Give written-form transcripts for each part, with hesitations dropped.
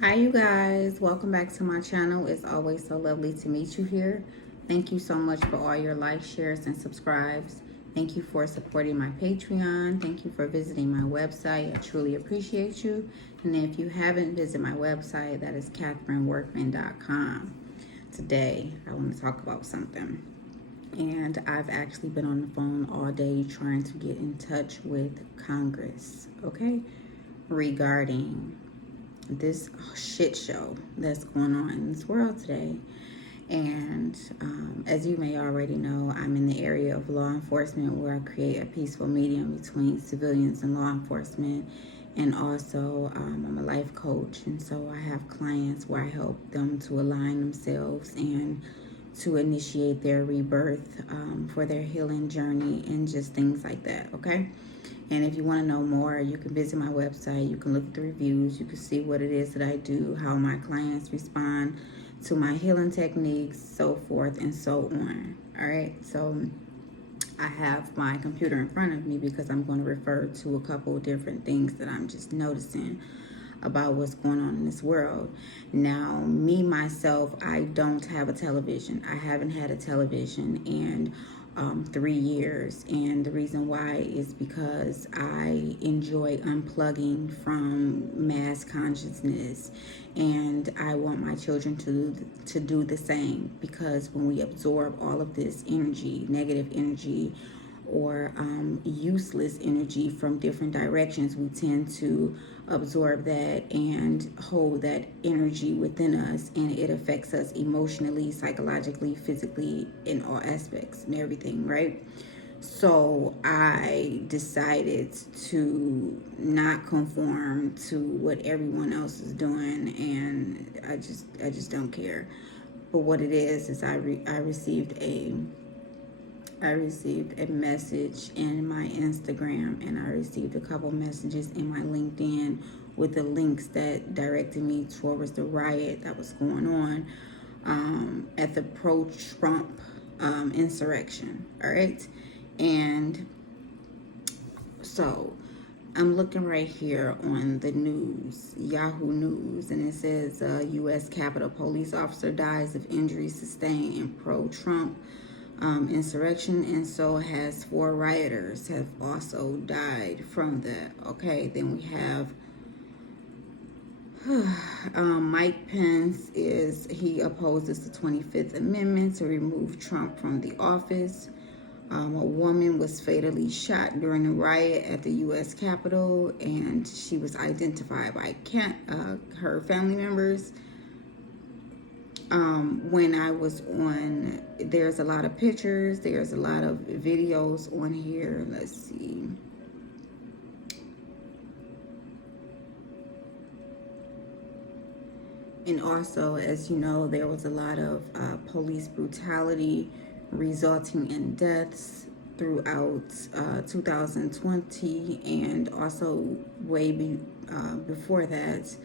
Hi you guys, welcome back to my channel. It's always so lovely to meet you here. Thank you so much for all your likes, shares, and subscribes. Thank you for supporting my Patreon. Thank you for visiting my website. I truly appreciate you. And if you haven't visited my website, that is KatherineWorkman.com. Today, I want to talk about something. And I've actually been on the phone all day trying to get in touch with Congress, okay, regarding this shit show that's going on in this world today. And as you may already know, I'm in the area of law enforcement where I create a peaceful medium between civilians and law enforcement. And also, I'm a life coach. And so I have clients where I help them to align themselves and to initiate their rebirth for their healing journey and just things like that, okay? And if you want to know more, you can visit my website. You can look at the reviews. You can see what it is that I do, how my clients respond to my healing techniques, so forth and so on. All right. So I have my computer in front of me because I'm going to refer to a couple of different things that I'm just noticing about what's going on in this world. Now, me, myself, I don't have a television. I haven't had a television in 3 years. And the reason why is because I enjoy unplugging from mass consciousness. And I want my children to do the same, because when we absorb all of this energy, negative energy, or useless energy from different directions, we tend to absorb that and hold that energy within us, and it affects us emotionally, psychologically, physically, in all aspects and everything, right? So I decided to not conform to what everyone else is doing, and I just don't care. But what it is I received a message in my Instagram, and I received a couple messages in my LinkedIn with the links that directed me towards the riot that was going on at the pro-Trump insurrection. All right. And so I'm looking right here on the news, Yahoo News, and it says U.S. Capitol police officer dies of injuries sustained in pro-Trump insurrection, and so has 4 rioters have also died from that. Okay, then we have Mike Pence he opposes the 25th Amendment to remove Trump from the office. A woman was fatally shot during a riot at the U.S. Capitol, and she was identified by her family members. When I was on, there's a lot of pictures, there's a lot of videos on here. Let's see. And also, as you know, there was a lot of police brutality resulting in deaths throughout 2020, and also way before that.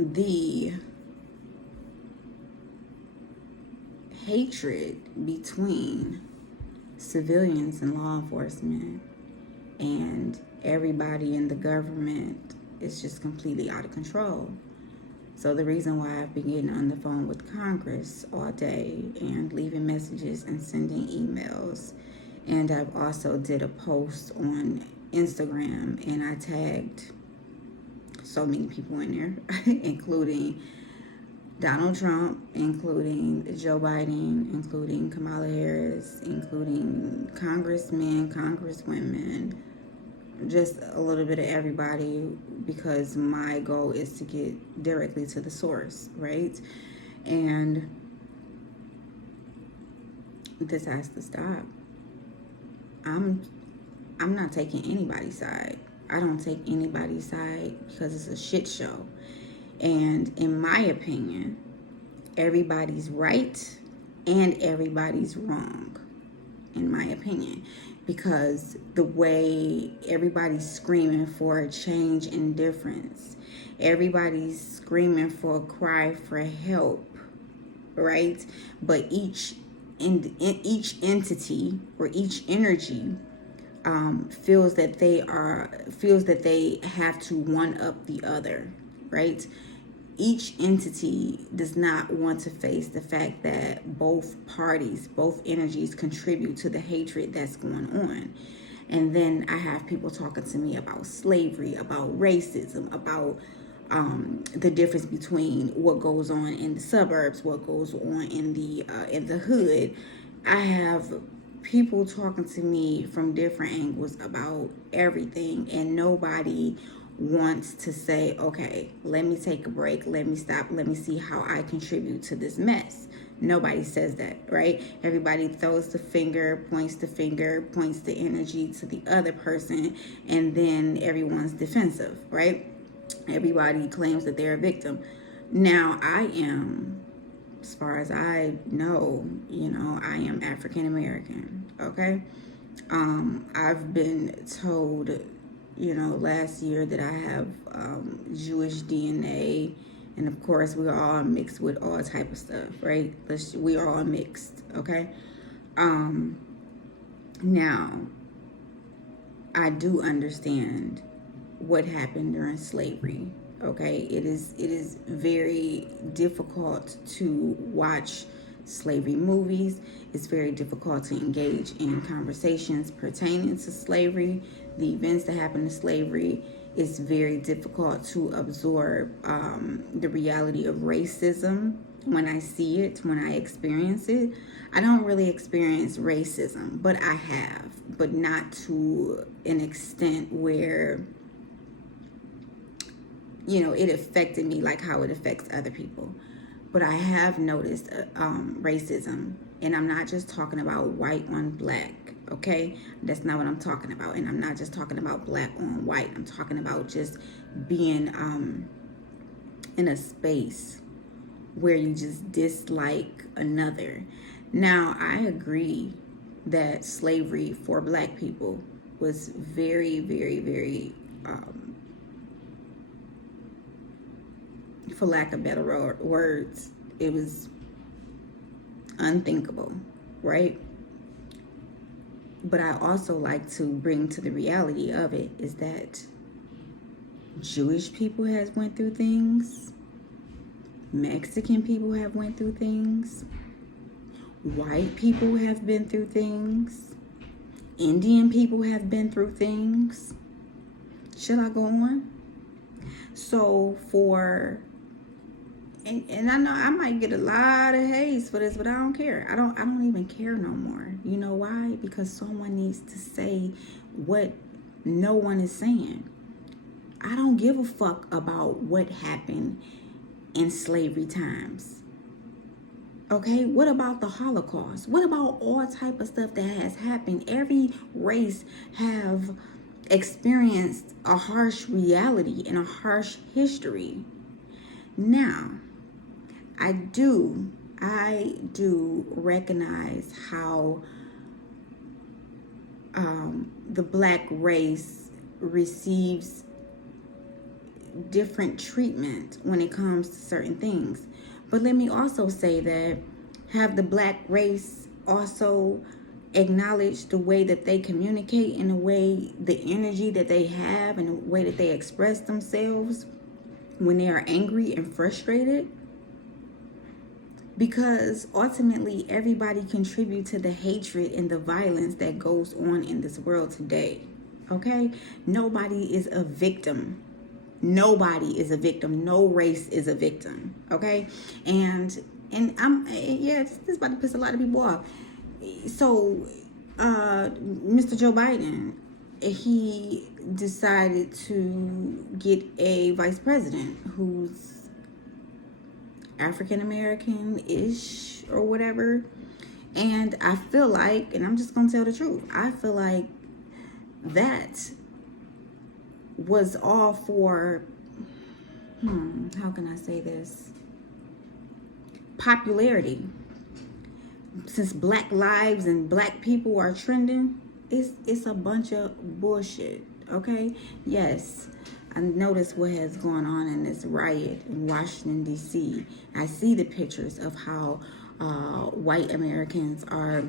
The hatred between civilians and law enforcement and everybody in the government is just completely out of control. So the reason why I've been getting on the phone with Congress all day and leaving messages and sending emails, and I've also did a post on Instagram, and I tagged so many people in there, including Donald Trump, including Joe Biden, including Kamala Harris, including congressmen, congresswomen, just a little bit of everybody, because my goal is to get directly to the source, right? And this has to stop. I'm not taking anybody's side. I don't take anybody's side because it's a shit show. And in my opinion, everybody's right and everybody's wrong, in my opinion, because the way everybody's screaming for a change and difference, everybody's screaming for a cry for help, right? But each entity or each energy feels that they have to one up the other, right? Each entity does not want to face the fact that both parties, both energies contribute to the hatred that's going on. And then I have people talking to me about slavery, about racism, about the difference between what goes on in the suburbs, what goes on in the hood. I have people talking to me from different angles about everything, and nobody wants to say, okay, let me take a break, let me stop, let me see how I contribute to this mess. Nobody says that, right? Everybody throws the finger, points the energy to the other person, and then everyone's defensive, right? Everybody claims that they're a victim. Now, I am, as far as I know, I am African American, okay? I've been told, last year that I have Jewish DNA, and of course we are all mixed with all type of stuff, right? We are all mixed, okay? Now, I do understand what happened during slavery, okay? It is very difficult to watch slavery movies. It's very difficult to engage in conversations pertaining to slavery, the events that happened to slavery. It's very difficult to absorb the reality of racism when I see it, when I experience it. I don't really experience racism, but I have, but not to an extent where, it affected me like how it affects other people. But I have noticed racism, and I'm not just talking about white on black, okay? That's not what I'm talking about. And I'm not just talking about black on white. I'm talking about just being in a space where you just dislike another. Now, I agree that slavery for black people was very, very, very, for lack of better words, it was unthinkable, right? But I also like to bring to the reality of it is that Jewish people has went through things, Mexican people have went through things, white people have been through things, Indian people have been through things. Should I go on? So and I know I might get a lot of hate for this, but I don't care. I don't even care no more. You know why? Because someone needs to say what no one is saying. I don't give a fuck about what happened in slavery times. Okay, what about the Holocaust? What about all type of stuff that has happened? Every race have experienced a harsh reality and a harsh history. Now, I do recognize how the black race receives different treatment when it comes to certain things. But let me also say that have the black race also acknowledge the way that they communicate, in the way, the energy that they have, and the way that they express themselves when they are angry and frustrated? Because ultimately everybody contributes to the hatred and the violence that goes on in this world today. Okay? Nobody is a victim. Nobody is a victim. No race is a victim. Okay? And this is about to piss a lot of people off. So Mr. Joe Biden, he decided to get a vice president who's African American-ish or whatever. And I feel like, and I'm just gonna tell the truth, I feel like that was all for how can I say this, popularity. Since black lives and black people are trending, it's a bunch of bullshit. Okay, yes, I noticed what has gone on in this riot in Washington, D.C. I see the pictures of how white Americans are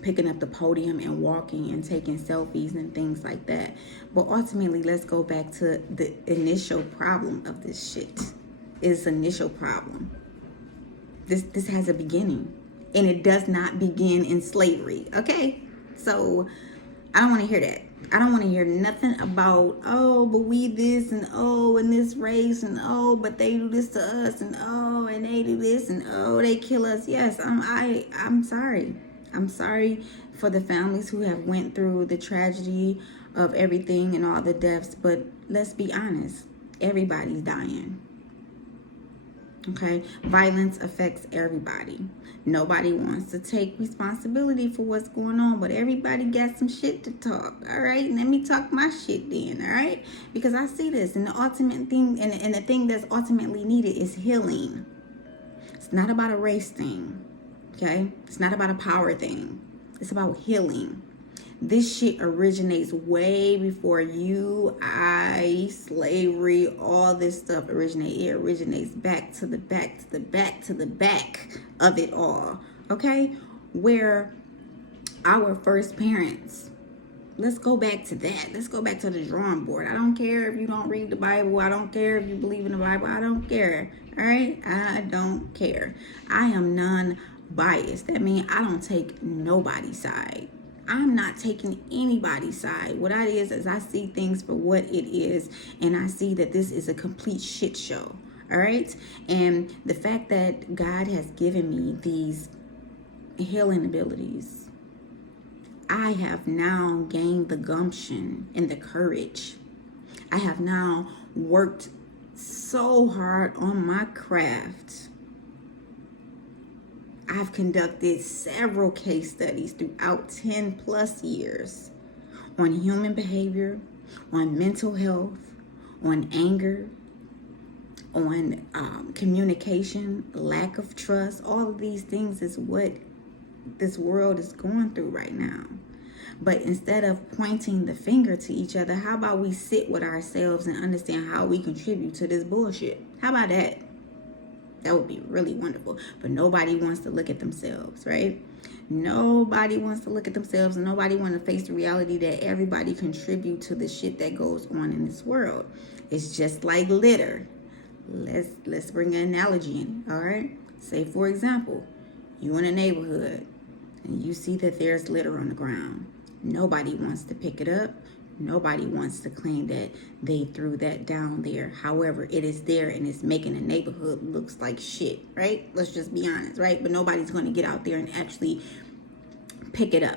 picking up the podium and walking and taking selfies and things like that. But ultimately, let's go back to the initial problem of this shit. Is initial problem. This has a beginning, and it does not begin in slavery. Okay, so I don't want to hear that. I don't want to hear nothing about, oh, but we this, and oh, and this race, and oh, but they do this to us, and oh, and they do this, and oh, they kill us. Yes, I'm sorry. I'm sorry for the families who have went through the tragedy of everything and all the deaths, but let's be honest, everybody's dying. Okay, violence affects everybody. Nobody wants to take responsibility for what's going on, but everybody got some shit to talk. All right, let me talk my shit then. All right, because I see this, and the ultimate thing, and the thing that's ultimately needed is healing. It's not about a race thing. Okay, it's not about a power thing. It's about healing. This shit originates way before you, I, slavery, all this stuff originate. It originates back to the back to the back to the back of it all. Okay? Where our first parents, let's go back to that. Let's go back to the drawing board. I don't care if you don't read the Bible. I don't care if you believe in the Bible. I don't care. All right? I don't care. I am non-biased. That means I don't take nobody's side. I'm not taking anybody's side. What I is I see things for what it is, and I see that this is a complete shit show. All right? And the fact that God has given me these healing abilities, I have now gained the gumption and the courage. I have now worked so hard on my craft. I've conducted several case studies throughout 10 plus years on human behavior, on mental health, on anger, on communication, lack of trust. All of these things is what this world is going through right now. But instead of pointing the finger to each other, how about we sit with ourselves and understand how we contribute to this bullshit? How about that? That would be really wonderful. But nobody wants to look at themselves, right? Nobody wants to look at themselves, and nobody wants to face the reality that everybody contributes to the shit that goes on in this world. It's just like litter. Let's bring an analogy in, all right? Say, for example, you in a neighborhood and you see that there's litter on the ground. Nobody wants to pick it up. Nobody wants to claim that they threw that down there. However, it is there and it's making the neighborhood looks like shit, right? Let's just be honest, right? But nobody's going to get out there and actually pick it up.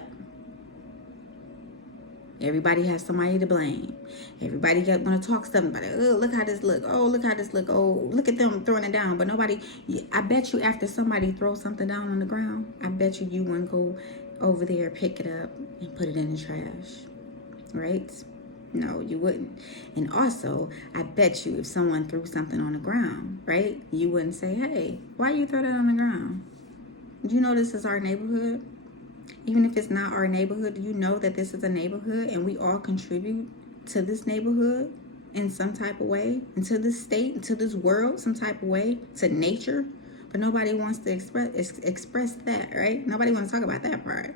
Everybody has somebody to blame. Everybody want to talk something about it. Oh, look how this look. Oh, look how this look. Oh, look at them throwing it down. But nobody, I bet you after somebody throws something down on the ground, I bet you wouldn't go over there, pick it up, and put it in the trash. Right? No, you wouldn't. And also, I bet you if someone threw something on the ground, right, you wouldn't say, hey, why you throw that on the ground? Do you know this is our neighborhood? Even if it's not our neighborhood, do you know that this is a neighborhood and we all contribute to this neighborhood in some type of way, and to this state, and to this world, some type of way, to nature? But nobody wants to express that, right? Nobody wants to talk about that part.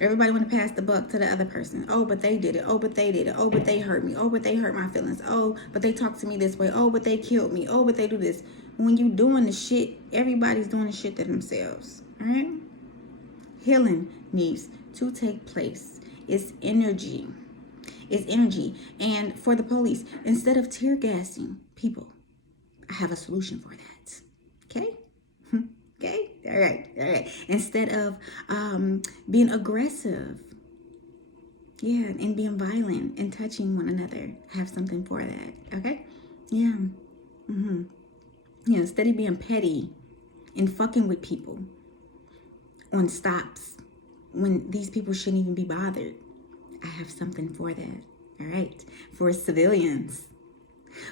Everybody want to pass the buck to the other person. Oh, but they did it. Oh, but they did it. Oh, but they hurt me. Oh, but they hurt my feelings. Oh, but they talked to me this way. Oh, but they killed me. Oh, but they do this. When you doing the shit, everybody's doing the shit to themselves. All right? Healing needs to take place. It's energy. It's energy. And for the police, instead of tear gassing people, I have a solution for that. Okay? Okay? All right. Instead of being aggressive, yeah, and being violent and touching one another, I have something for that. Okay? Yeah. Yeah, instead of being petty and fucking with people on stops when these people shouldn't even be bothered, I have something for that. All right? For civilians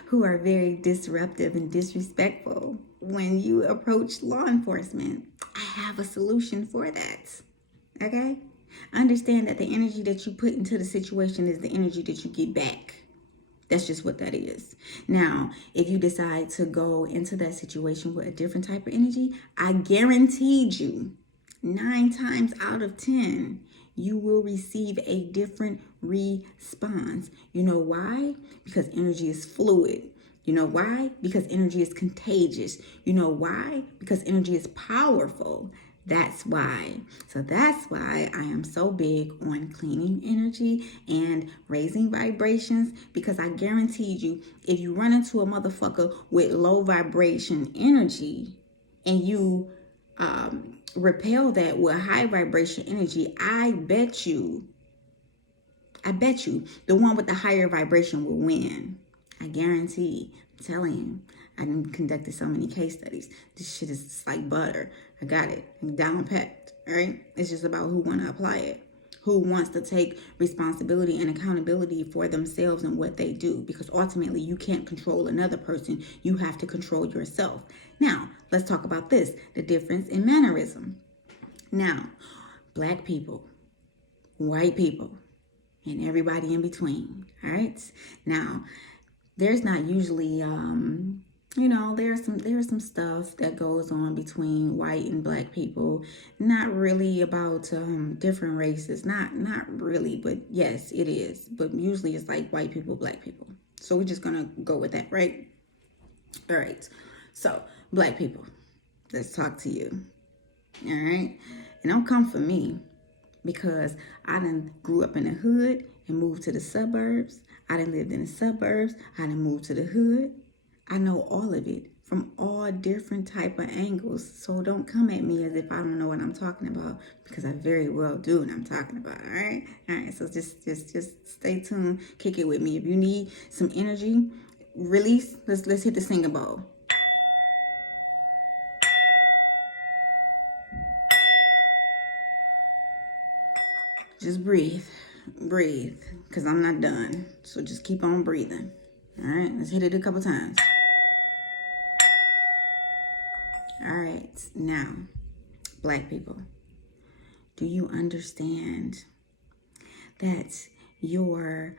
who are very disruptive and disrespectful when you approach law enforcement, I have a solution for that. Okay? Understand that the energy that you put into the situation is the energy that you get back. That's just what that is. Now, if you decide to go into that situation with a different type of energy, I guaranteed you 9 times out of 10, you will receive a different response. You know why? Because energy is fluid. You know why? Because energy is contagious. You know why? Because energy is powerful. That's why. So that's why I am so big on cleaning energy and raising vibrations, because I guarantee you, if you run into a motherfucker with low vibration energy and you repel that with high vibration energy, I bet you the one with the higher vibration will win. I guarantee. I'm telling you. I done conducted so many case studies. This shit is just like butter. I got it. I'm down packed. All right? It's just about who want to apply it. Who wants to take responsibility and accountability for themselves and what they do. Because ultimately, you can't control another person. You have to control yourself. Now, let's talk about this. The difference in mannerism. Now, black people, white people, and everybody in between. All right? Now, there's not usually there's some stuff that goes on between white and black people, not really about different races, not really, but yes, it is, but usually it's like white people, black people. So we're just gonna go with that, right? All right, so black people, let's talk to you. All right, and don't come for me, because I done grew up in the hood and moved to the suburbs. I done lived in the suburbs. I done moved to the hood. I know all of it from all different type of angles. So don't come at me as if I don't know what I'm talking about, because I very well do what I'm talking about. All right. All right. So just stay tuned. Kick it with me. If you need some energy release, let's hit the singing bowl. Just breathe, because I'm not done. So just keep on breathing. All right. Let's hit it a couple times. All right, now, black people, do you understand that your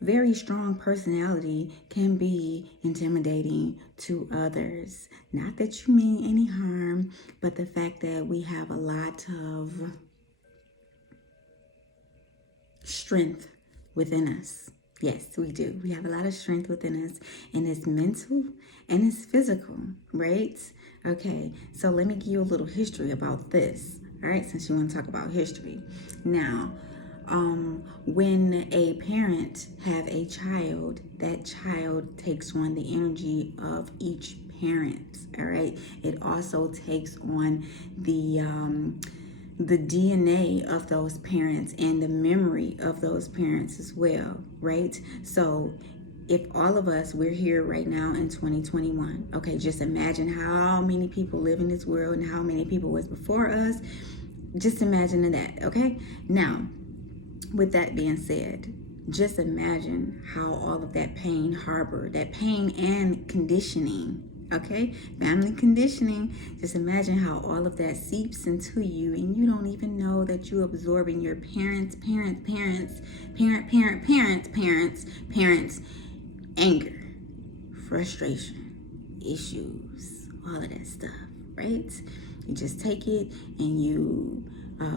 very strong personality can be intimidating to others? Not that you mean any harm, but the fact that we have a lot of strength within us. Yes, we do. We have a lot of strength within us, and it's mental and it's physical, right? Okay, so let me give you a little history about this, all right, since you want to talk about history. Now, when a parent have a child, that child takes on the energy of each parent, all right? It also takes on the DNA of those parents and the memory of those parents as well, right? So if all of us, we're here right now in 2021, okay, just imagine how many people live in this world and how many people was before us. Just imagine that, okay? Now, with that being said, just imagine how all of that pain that pain and conditioning, okay, family conditioning, just imagine how all of that seeps into you and you don't even know that you're absorbing your parents anger, frustration, issues, all of that stuff, right? You just take it and you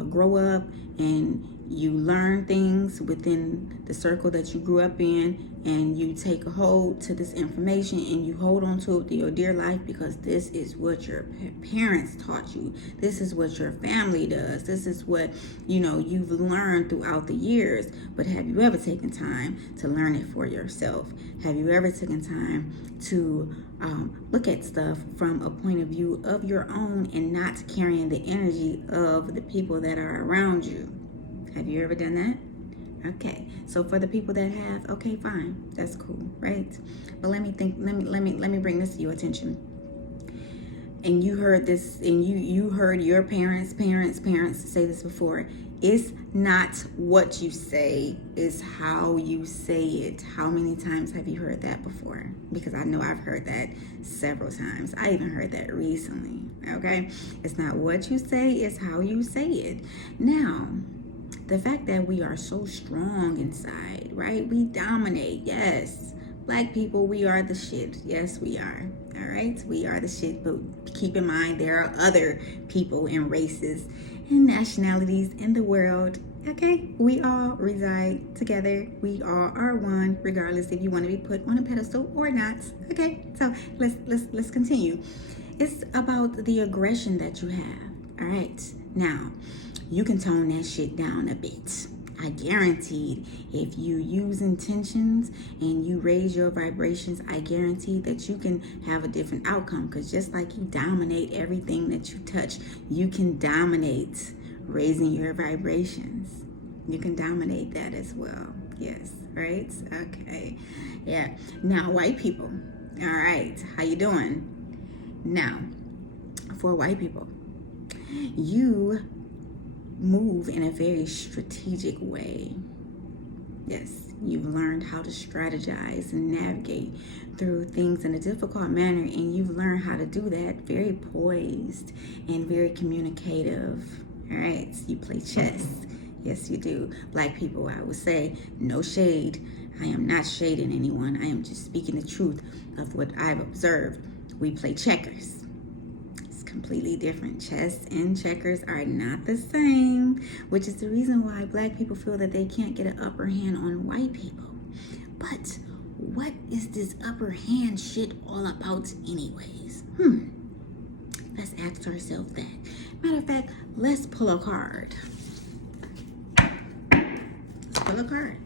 grow up and you learn things within the circle that you grew up in, and you take a hold to this information and you hold on to it through your dear life, because this is what your parents taught you. This is what your family does. This is what, you've learned throughout the years. But have you ever taken time to learn it for yourself? Have you ever taken time to look at stuff from a point of view of your own and not carrying the energy of the people that are around you? Have you ever done that? Okay, so for the people that have, okay, fine, that's cool, right? But let me bring this to your attention. And you heard this, and you heard your parents say this before. It's not what you say, it's how you say it. How many times have you heard that before? Because I know I've heard that several times. I even heard that recently, okay? It's not what you say, it's how you say it. Now, the fact that we are so strong inside, right? We dominate, yes. Black people, we are the shit. Yes, we are. All right, we are the shit, but keep in mind there are other people and races and nationalities in the world. Okay, we all reside together. We all are one, regardless if you want to be put on a pedestal or not. Okay, so let's continue. It's about the aggression that you have. All right, now you can tone that shit down a bit. I guaranteed if you use intentions and you raise your vibrations, I guarantee that you can have a different outcome. Because just like you dominate everything that you touch, you can dominate raising your vibrations. You can dominate that as well. Yes, right? Okay. Yeah. Now, white people. All right. How you doing? Now, for white people, you move in a very strategic way. Yes, you've learned how to strategize and navigate through things in a difficult manner, and you've learned how to do that very poised and very communicative. All right, you play chess. Yes, you do. Black people, I would say, no shade. I am not shading anyone. I am just speaking the truth of what I've observed. We play checkers. Completely different. Chess and checkers are not the same, which is the reason why black people feel that they can't get an upper hand on white people. But what is this upper hand shit all about anyways? Let's ask ourselves that. Matter of fact, let's pull a card. Let's pull a card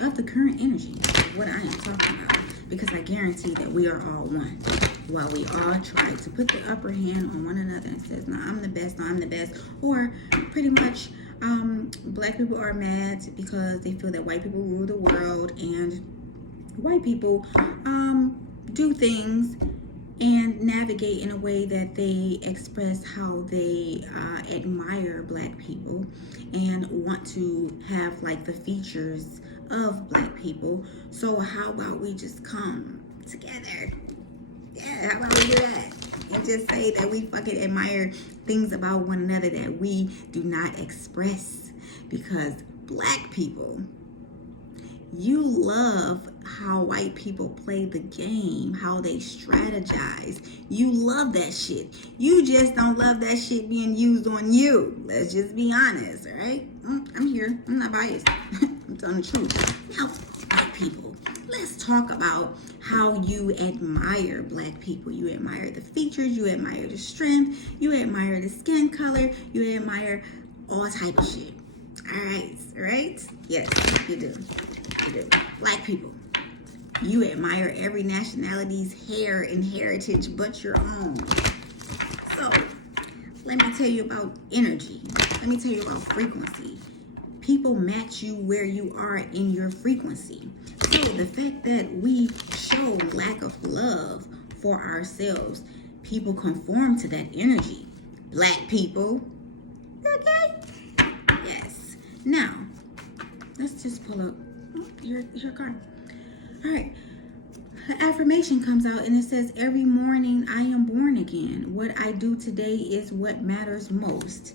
of the current energy of what I am talking about. Because I guarantee that we are all one. While we all try to put the upper hand on one another and says, no, I'm the best, no, I'm the best. Or pretty much black people are mad because they feel that white people rule the world, and white people do things and navigate in a way that they express how they admire black people and want to have like the features of black people. So how about we just come together? Yeah, how about we do that? And just say that we fucking admire things about one another that we do not express. Because black people, you love how white people play the game, how they strategize. You love that shit. You just don't love that shit being used on you. Let's just be honest, all right? I'm here. I'm not biased. I'm telling the truth. Now, white people, let's talk about how you admire black people. You admire the features. You admire the strength. You admire the skin color. You admire all type of shit. All right? Yes, you do. Black people, you admire every nationality's hair and heritage but your own. So, let me tell you about energy. Let me tell you about frequency. People match you where you are in your frequency. So, the fact that we show lack of love for ourselves, people conform to that energy. Black people, okay? Yes. Now, let's just pull up your card. All right. The affirmation comes out and it says, every morning I am born again. What I do today is what matters most.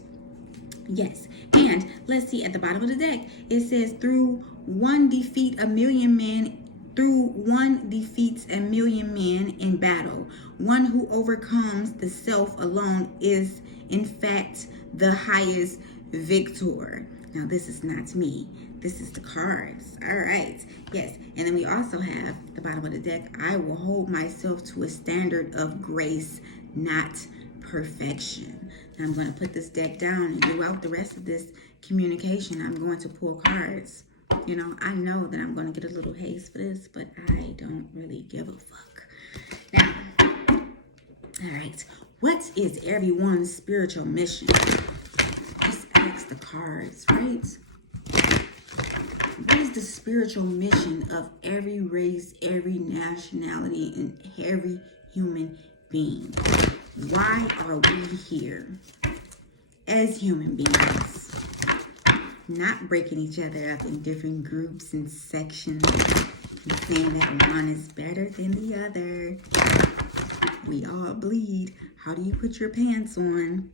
Yes. And let's see at the bottom of the deck, it says, through one defeats a million men in battle. One who overcomes the self alone is in fact the highest victor. Now, this is not me. This is the cards. All right. Yes. And then we also have the bottom of the deck. I will hold myself to a standard of grace, not perfection. Now, I'm going to put this deck down, and throughout the rest of this communication, I'm going to pull cards. You know, I know that I'm going to get a little haste for this, but I don't really give a fuck. Now, all right. What is everyone's spiritual mission? Let's ask the cards, right? What is the spiritual mission of every race, every nationality, and every human being? Why are we here as human beings? Not breaking each other up in different groups and sections and saying that one is better than the other. We all bleed. How do you put your pants on?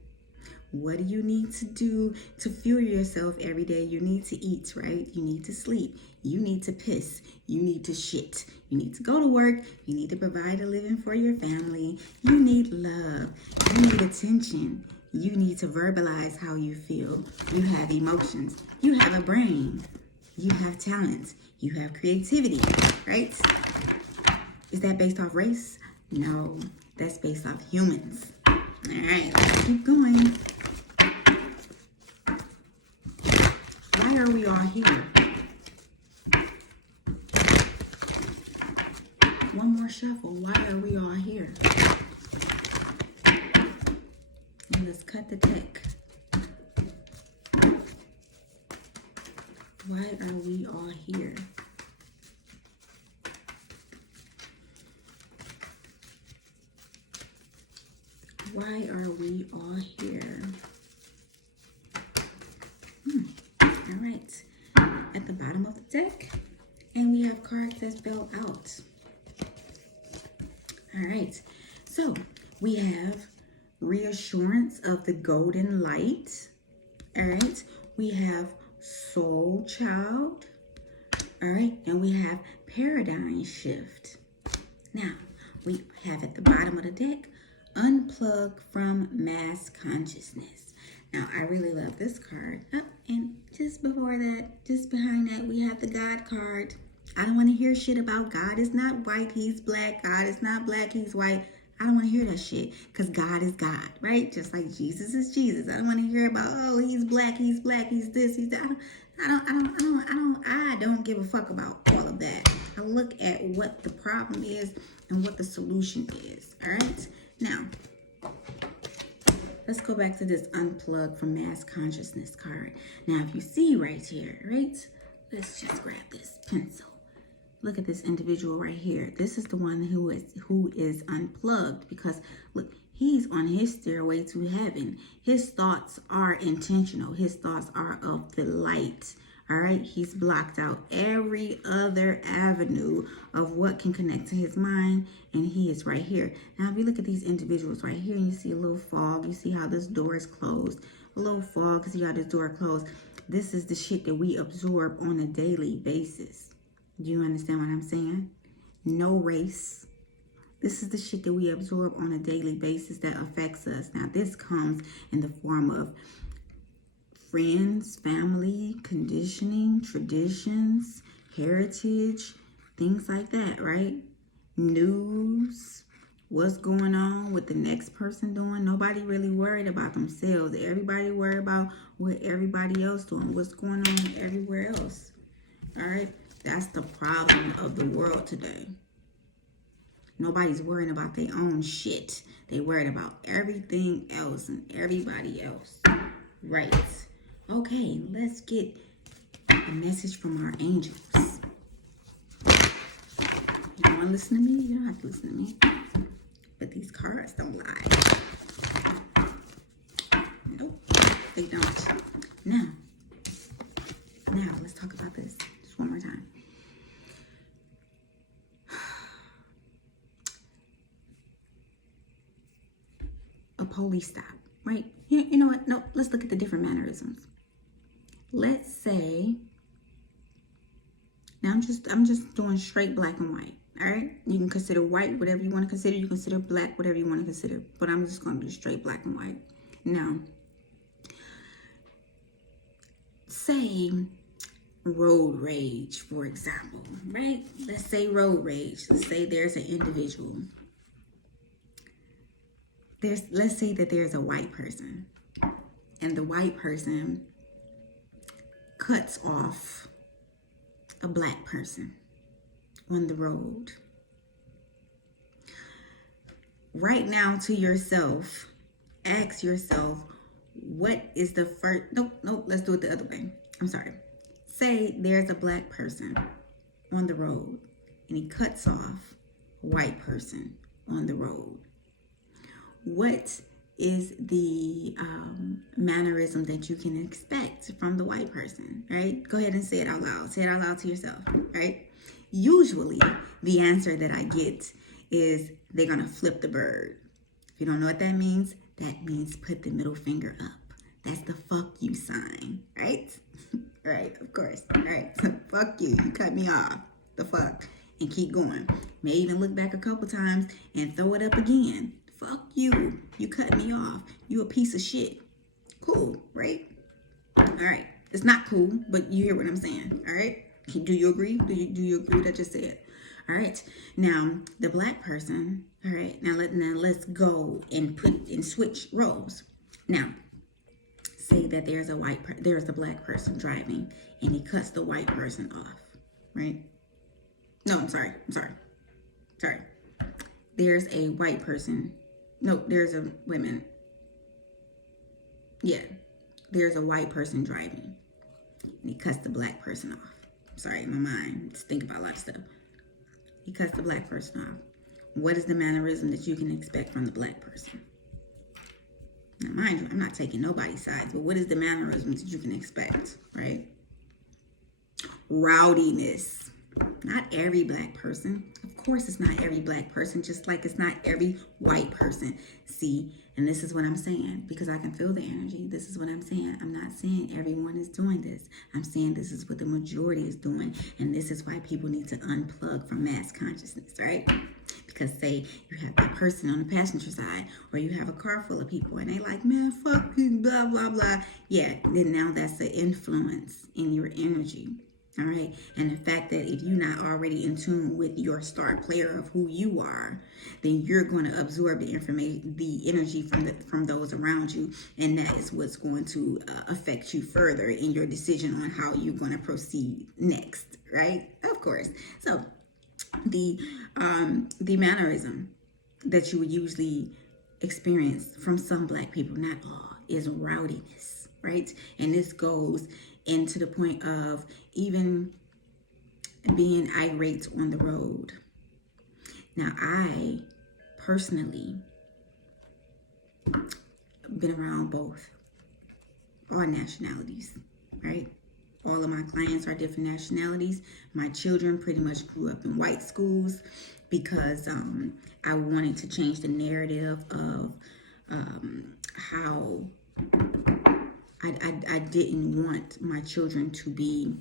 What do you need to do to fuel yourself every day? You need to eat, right? You need to sleep. You need to piss. You need to shit. You need to go to work. You need to provide a living for your family. You need love. You need attention. You need to verbalize how you feel. You have emotions. You have a brain. You have talents. You have creativity, right? Is that based off race? No, that's based off humans. All right, let's keep going. Why are we all here? One more shuffle. Why are we all here? And let's cut the deck. Why are we all here? Why are we all here? All right. At the bottom of the deck, and we have cards that spell out. All right. So we have reassurance of the golden light. All right. We have soul child. All right. And we have paradigm shift. Now, we have at the bottom of the deck, unplug from mass consciousness. Now, I really love this card. Oh, and just before that, just behind that, we have the God card. I don't want to hear shit about God is not white, he's black. God is not black, he's white. I don't want to hear that shit, because God is God, right? Just like Jesus is Jesus. I don't want to hear about, oh, he's black, he's this, he's that. I don't give a fuck about all of that. I look at what the problem is and what the solution is. All right. Now, let's go back to this unplug from mass consciousness card. Now, if you see right here, right? Let's just grab this pencil. Look at this individual right here. This is the one who is unplugged, because look, he's on his stairway to heaven. His thoughts are intentional. His thoughts are of the light. All right, he's blocked out every other avenue of what can connect to his mind, and he is right here. Now, if you look at these individuals right here, and you see a little fog, you see how this door is closed, a little fog, you see how this door closed. This is the shit that we absorb on a daily basis. Do you understand what I'm saying? No race. This is the shit that we absorb on a daily basis that affects us. Now, this comes in the form of friends, family, conditioning, traditions, heritage, things like that, right? News, what's going on with the next person doing. Nobody really worried about themselves. Everybody worried about what everybody else doing, what's going on everywhere else. All right? That's the problem of the world today. Nobody's worrying about their own shit. They worried about everything else and everybody else. Right. Okay, let's get a message from our angels. You don't want to listen to me? You don't have to listen to me. But these cards don't lie. Nope, they don't. Now, let's talk about this just one more time. A police stop, right? You know what? No, let's look at the different mannerisms. Let's say, now I'm just doing straight black and white. All right, you can consider white whatever you want to consider. You consider black whatever you want to consider. But I'm just going to do straight black and white. Now, say road rage, for example, right? Let's say road rage. Let's say there's an individual. Let's say that there's a white person, and the white person cuts off a black person on the road. Right now, to yourself, ask yourself, what is the first, nope, let's do it the other way. I'm sorry. Say there's a black person on the road, and he cuts off a white person on the road. What is the mannerism that you can expect from the white person, right? Go ahead and say it out loud. Say it out loud to yourself, right? Usually, the answer that I get is they're going to flip the bird. If you don't know what that means, That means put the middle finger up. That's the fuck you sign, right? Right, of course. All right, so fuck you. You cut me off. The fuck. And keep going. May even look back a couple times and throw it up again. Fuck you. You cut me off. You a piece of shit. Cool, right? All right. It's not cool, but you hear what I'm saying. All right. Do you agree? Do you agree with what I just said? All right. Now the black person. All right. Now let's go and switch roles. Now, say that there's a black person driving and he cuts the white person off. Right? No, I'm sorry. There's a white person. No, there's a women. Yeah. There's a white person driving and he cuts the black person off. Sorry, my mind just think about a lot of stuff. He cuts the black person off. What is the mannerism that you can expect from the black person? Now, mind you, I'm not taking nobody's sides, but what is the mannerism that you can expect, right? Rowdiness. Not every black person. Of course, it's not every black person, just like it's not every white person. See, and this is what I'm saying, because I can feel the energy. This is what I'm saying. I'm not saying everyone is doing this. I'm saying this is what the majority is doing, and this is why people need to unplug from mass consciousness, right? Because say you have that person on the passenger side, or you have a car full of people, and they like, man, fuck you, blah, blah, blah. Yeah, then now that's the influence in your energy. All right. And the fact that if you're not already in tune with your star player of who you are, then you're going to absorb the information, the energy from those around you. And that is what's going to affect you further in your decision on how you're going to proceed next. Right. Of course. So the mannerism that you would usually experience from some black people, not all, is rowdiness. Right. And this goes into the point of even being irate on the road. Now, I personally been around both, all nationalities, right? All of my clients are different nationalities. My children pretty much grew up in white schools because I wanted to change the narrative of how I didn't want my children to be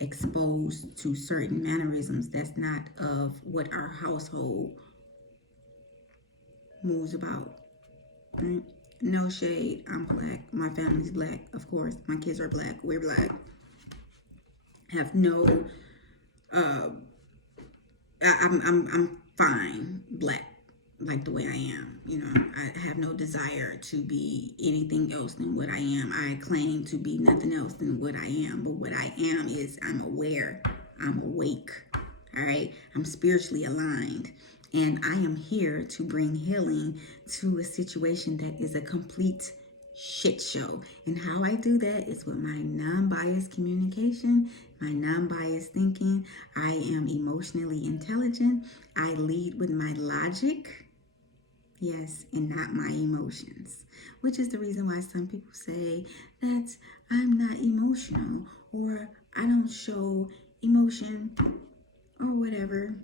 exposed to certain mannerisms that's not of what our household moves about. Right? No shade. I'm black. My family's black. Of course, my kids are black. We're black. Have no. I'm fine black, like the way I am. You know, I have no desire to be anything else than what I am. I claim to be nothing else than what I am. But what I am is I'm aware. I'm awake. All right. I'm spiritually aligned. And I am here to bring healing to a situation that is a complete shit show. And how I do that is with my non-biased communication, my non-biased thinking. I am emotionally intelligent. I lead with my logic. Yes, and not my emotions, which is the reason why some people say that I'm not emotional or I don't show emotion or whatever.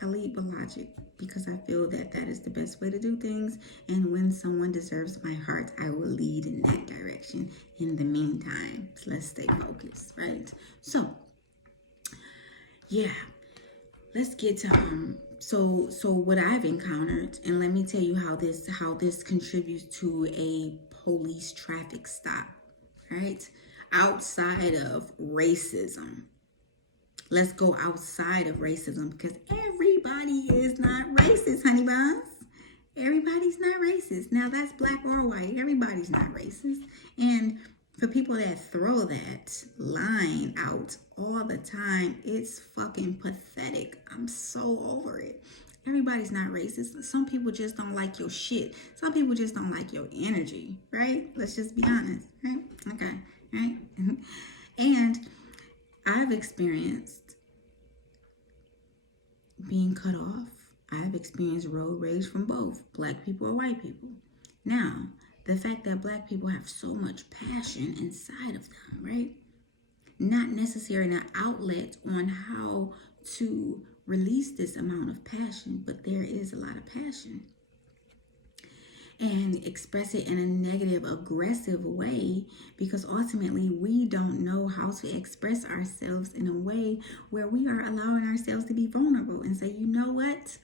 I lead with logic because I feel that that is the best way to do things. And when someone deserves my heart, I will lead in that direction. In the meantime, let's stay focused, right? So, yeah, let's get to so what I've encountered, and let me tell you how this contributes to a police traffic stop, right? Outside of racism. Let's go outside of racism because everybody is not racist, honey buns. Everybody's not racist. Now that's black or white. Everybody's not racist. And for people that throw that line out all the time, it's fucking pathetic. I'm so over it. Everybody's not racist. Some people just don't like your shit. Some people just don't like your energy, right? Let's just be honest, right? Okay, right? And I've experienced being cut off. I've experienced road rage from both black people or white people. Now, the fact that black people have so much passion inside of them, right? Not necessarily an outlet on how to release this amount of passion, but there is a lot of passion. and express it in a negative, aggressive way, because ultimately we don't know how to express ourselves in a way where we are allowing ourselves to be vulnerable and say, you know what?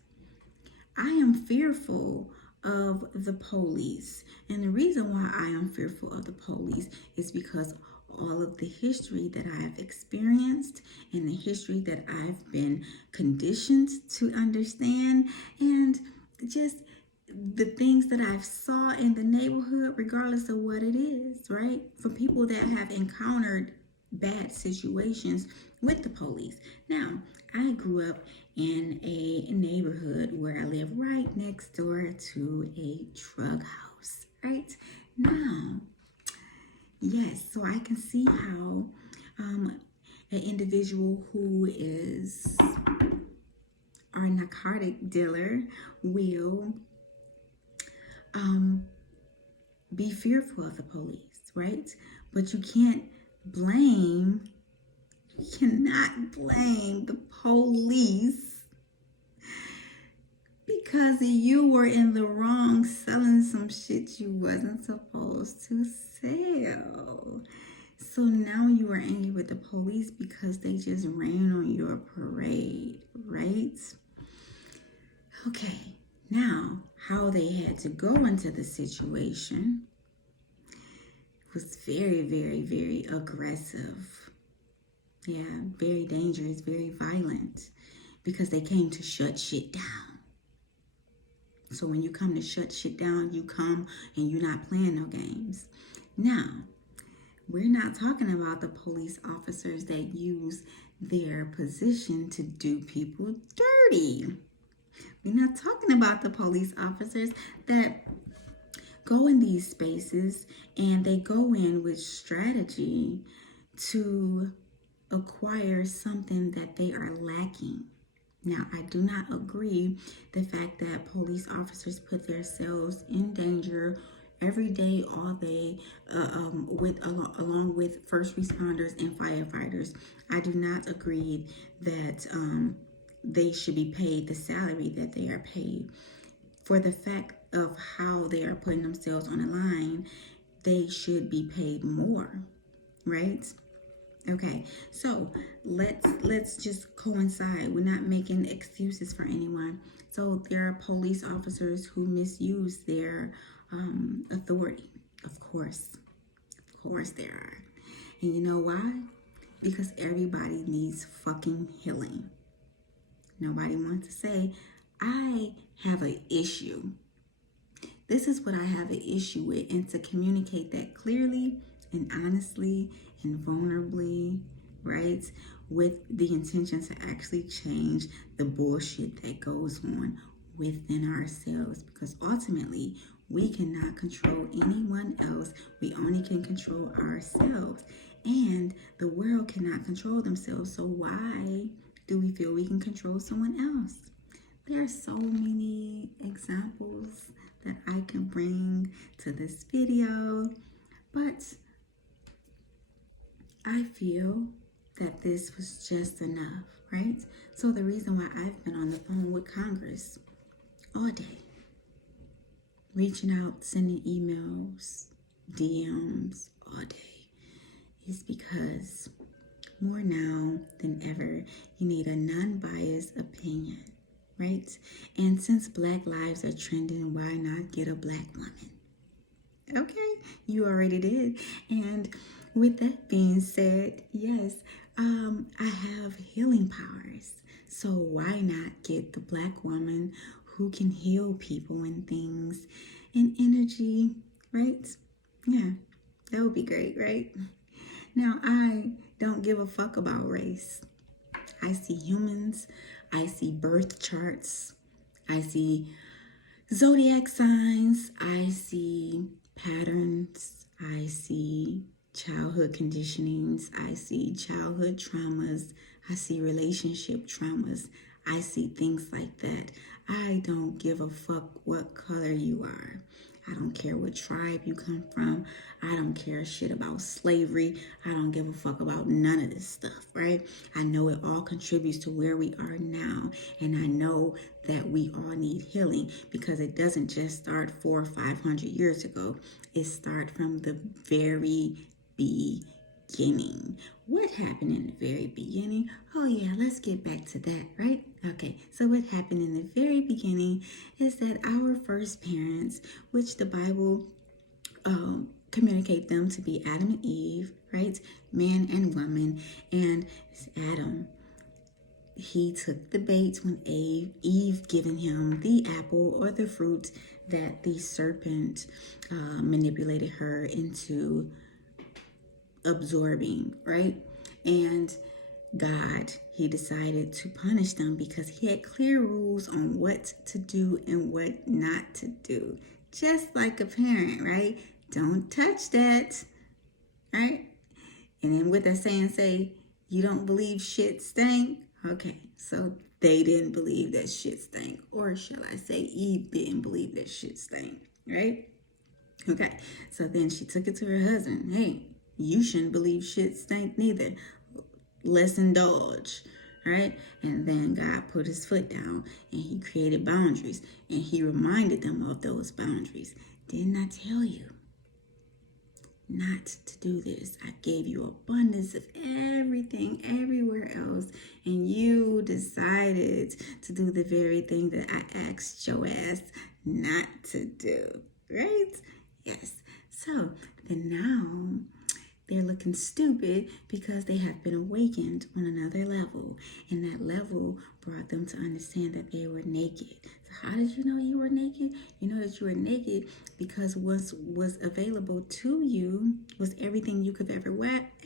I am fearful of the police. And the reason why I am fearful of the police is because all of the history that I've experienced and the history that I've been conditioned to understand, and just the things that I've saw in the neighborhood, regardless of what it is, right? For people that have encountered bad situations with the police. Now, I grew up in a neighborhood where I live right next door to a drug house, right? Now, yes, so I can see how an individual who is our narcotic dealer will be fearful of the police, right? But you cannot blame the police because you were in the wrong selling some shit you wasn't supposed to sell. So now you are angry with the police because they just ran on your parade, right? Okay, now how they had to go into the situation was very, very, very aggressive. Yeah, very dangerous, very violent, because they came to shut shit down. So when you come to shut shit down, you come and you're not playing no games. Now, we're not talking about the police officers that use their position to do people dirty. We're not talking about the police officers that go in these spaces and they go in with strategy to acquire something that they are lacking. Now, I do not agree the fact that police officers put themselves in danger every day, all day, along with first responders and firefighters. I do not agree that they should be paid the salary that they are paid. For the fact of how they are putting themselves on the line, they should be paid more, right? Okay, so let's just coincide. We're not making excuses for anyone. So there are police officers who misuse their authority. Of course there are. And you know why? Because everybody needs fucking healing. Nobody wants to say, I have an issue. This is what I have an issue with, and to communicate that clearly and honestly and vulnerably, right, with the intention to actually change the bullshit that goes on within ourselves, because ultimately we cannot control anyone else. We only can control ourselves, and the world cannot control themselves. So why do we feel we can control someone else? There are so many examples that I can bring to this video, but I feel that this was just enough, right? So the reason why I've been on the phone with Congress all day, reaching out, sending emails, DMs all day, is because more now than ever, you need a non-biased opinion, right? And since Black lives are trending, why not get a Black woman? Okay, you already did. And with that being said, yes, I have healing powers. So why not get the Black woman who can heal people and things and energy, right? Yeah, that would be great, right? Now, I don't give a fuck about race. I see humans, I see birth charts, I see zodiac signs, I see patterns, I see childhood conditionings, I see childhood traumas, I see relationship traumas, I see things like that. I don't give a fuck what color you are. I don't care what tribe you come from. I don't care shit about slavery. I don't give a fuck about none of this stuff, right? I know it all contributes to where we are now. And I know that we all need healing because it doesn't just start 400 or 500 years ago. It starts from the very beginning. What happened in the very beginning? Oh yeah, let's get back to that, right? Okay, so what happened in the very beginning is that our first parents, which the Bible communicate them to be Adam and Eve, right? Man and woman. And Adam, he took the bait when Eve given him the apple or the fruit that the serpent manipulated her into absorbing, right? And God, he decided to punish them because he had clear rules on what to do and what not to do. Just like a parent, right? Don't touch that, right? And then what that saying say, you don't believe shit stank? Okay, so they didn't believe that shit stank. Or shall I say Eve didn't believe that shit stank, right? Okay, so then she took it to her husband. Hey, you shouldn't believe shit stank neither. Let's indulge, right? And then God put his foot down and he created boundaries and he reminded them of those boundaries. Didn't I tell you not to do this? I gave you abundance of everything everywhere else, and you decided to do the very thing that I asked your ass not to do, right? Yes. So then now they're looking stupid because they have been awakened on another level. And that level brought them to understand that they were naked. So how did you know you were naked? You know that you were naked because what was available to you was everything you could ever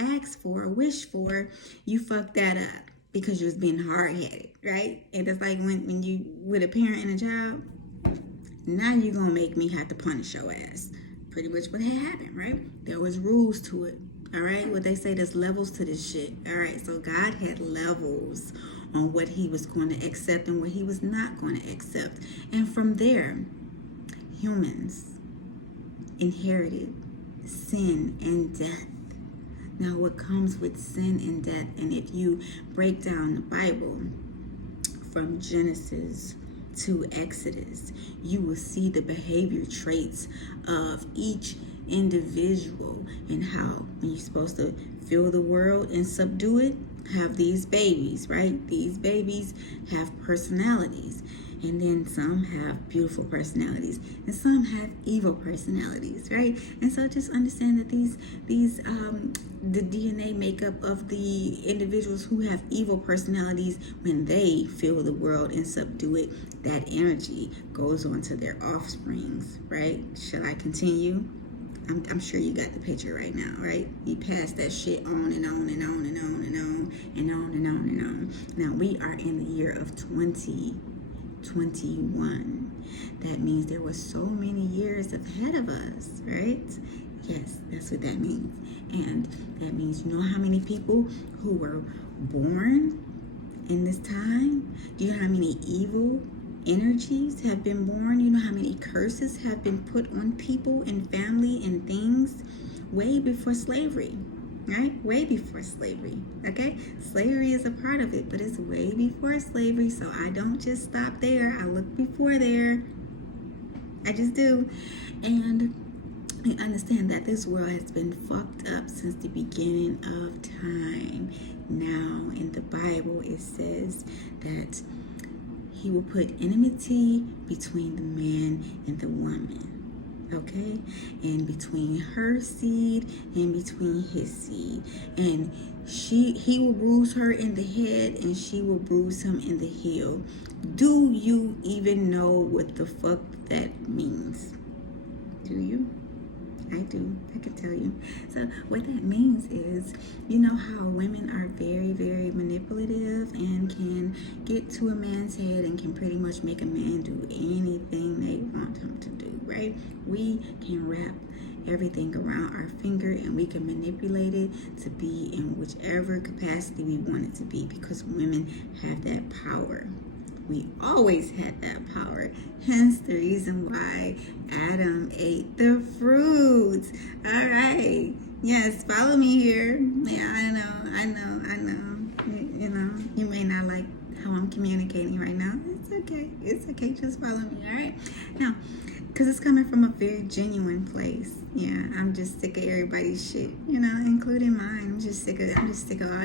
ask for or wish for. You fucked that up because you was being hard-headed, right? And it's like when you with a parent and a child, now you're going to make me have to punish your ass. Pretty much what had happened, right? There was rules to it. All right, what they say, there's levels to this shit. All right, so God had levels on what he was going to accept and what he was not going to accept. And from there, humans inherited sin and death. Now, what comes with sin and death, and if you break down the Bible from Genesis to Exodus, you will see the behavior traits of each individual and how when you're supposed to fill the world and subdue it, have these babies, right? These babies have personalities, and then some have beautiful personalities and some have evil personalities, right? And so just understand that these the DNA makeup of the individuals who have evil personalities, when they fill the world and subdue it, that energy goes on to their offsprings, right? Shall I continue? I'm sure you got the picture right now, right? You pass that shit on and on and on and on and on and on and on and on. Now we are in the year of 2021. That means there were so many years ahead of us, right? Yes, that's what that means. And that means, you know how many people who were born in this time? Do you know how many evil energies have been born? You know how many curses have been put on people and family and things way before slavery, right? Way before slavery, okay? Slavery is a part of it, but it's way before slavery, so I don't just stop there. I look before there. I just do. And I understand that this world has been fucked up since the beginning of time. Now, in the Bible, it says that he will put enmity between the man and the woman, okay? And between her seed and between his seed. And he will bruise her in the head and she will bruise him in the heel. Do you even know what the fuck that means? Do you? I do. I can tell you. So what that means is, you know how women are very, very manipulative and can get to a man's head and can pretty much make a man do anything they want him to do, right? We can wrap everything around our finger and we can manipulate it to be in whichever capacity we want it to be, because women have that power. We always had that power. Hence the reason why Adam ate the fruits. All right. Yes, follow me here. Yeah, I know. You know, you may not like how I'm communicating right now. It's okay. It's okay. Just follow me. All right. Now, because it's coming from a very genuine place. Yeah, I'm just sick of everybody's shit, you know, including mine. I'm just sick of all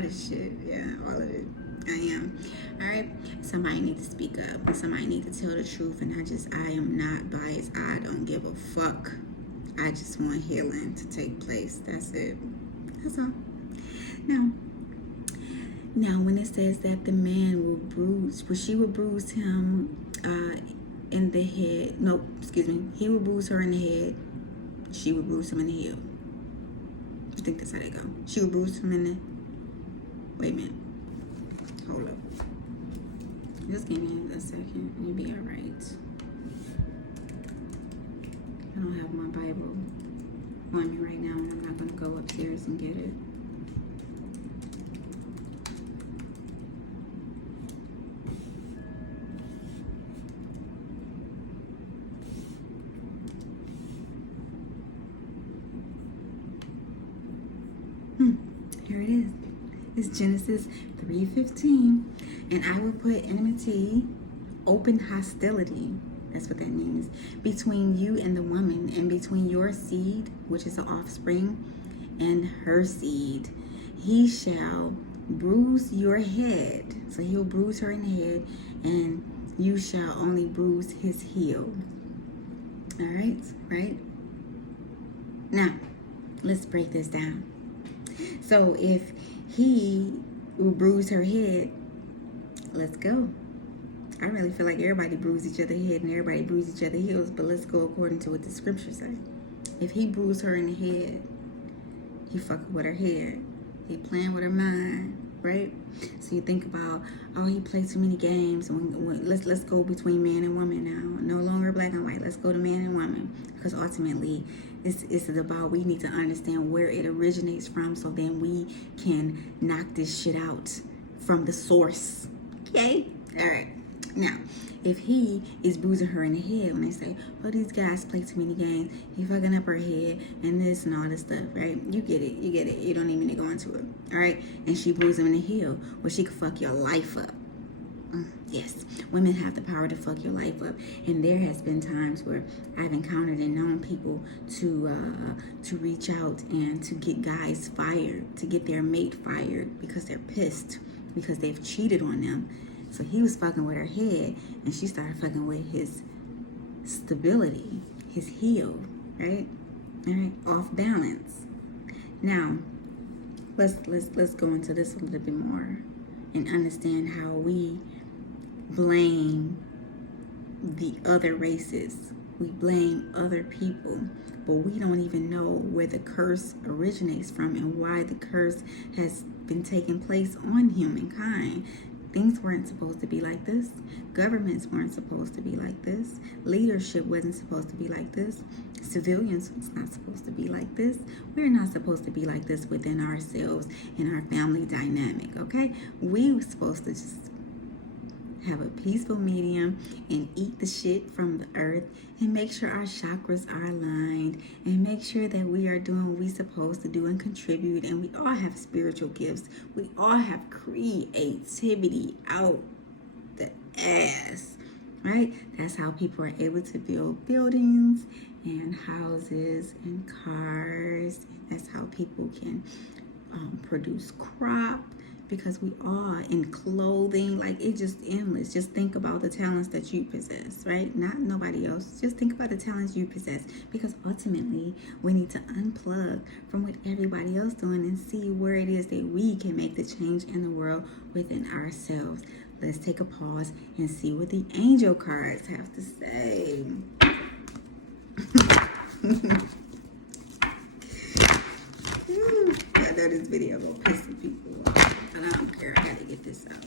this shit. Yeah, all of it. I am. All right. Somebody need to speak up. Somebody need to tell the truth. And I am not biased. I don't give a fuck. I just want healing to take place. That's it. That's all. Now, when it says that the man will bruise, well, she will bruise him in the head. No, excuse me. He will bruise her in the head. She will bruise him in the heel. I think that's how they go. She will bruise him in the... Wait a minute. Hold up. Just give me a second. You'll be all right. I don't have my Bible on me right now, and I'm not going to go upstairs and get it. Here it is. It's Genesis 3:15. And I will put enmity, open hostility, that's what that means, between you and the woman, and between your seed, which is the offspring, and her seed. He shall bruise your head. So he'll bruise her in the head, and you shall only bruise his heel. All right, right? Now, let's break this down. So if he will bruise her head, let's go. I really feel like everybody bruise each other's head and everybody bruise each other's heels, but let's go according to what the scriptures say. If he bruised her in the head, he fucking with her head. He playing with her mind, right? So you think about, oh, he played too many games. Let's go between man and woman now. No longer black and white. Let's go to man and woman, because ultimately, it's about, we need to understand where it originates from, so then we can knock this shit out from the source. Okay? All right. Now, if he is bruising her in the head, when they say, oh, these guys play too many games, he fucking up her head, and this and all this stuff, right? You get it. You don't even need to go into it. All right? And she bruised him in the heel, well, she could fuck your life up. Yes, women have the power to fuck your life up, and there has been times where I've encountered and known people to reach out and to get guys fired, to get their mate fired because they're pissed because they've cheated on them. So he was fucking with her head, and she started fucking with his stability, his heel, right? All right, off balance. Now, let's go into this a little bit more and understand how we blame the other races. We blame other people, but we don't even know where the curse originates from and why the curse has been taking place on humankind. Things weren't supposed to be like this. Governments weren't supposed to be like this. Leadership wasn't supposed to be like this. Civilians was not supposed to be like this. We're not supposed to be like this within ourselves and our family dynamic, okay? We were supposed to just have a peaceful medium and eat the shit from the earth and make sure our chakras are aligned and make sure that we are doing what we're supposed to do and contribute. And we all have spiritual gifts. We all have creativity out the ass, right? That's how people are able to build buildings and houses and cars. That's how people can produce crop. Because we are in clothing, like it's just endless. Just think about the talents that you possess, right? Not nobody else. Just think about the talents you possess. Because ultimately, we need to unplug from what everybody else doing and see where it is that we can make the change in the world within ourselves. Let's take a pause and see what the angel cards have to say. I know this video will piss some people off, but I don't care. I gotta get this out.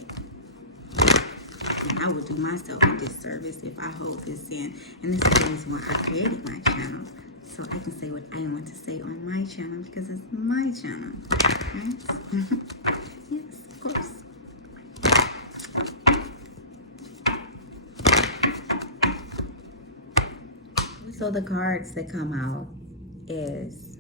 And I would do myself a disservice if I hold this in. And this is the reason why I created my channel, so I can say what I want to say on my channel because it's my channel, right? Yes, of course. So the cards that come out is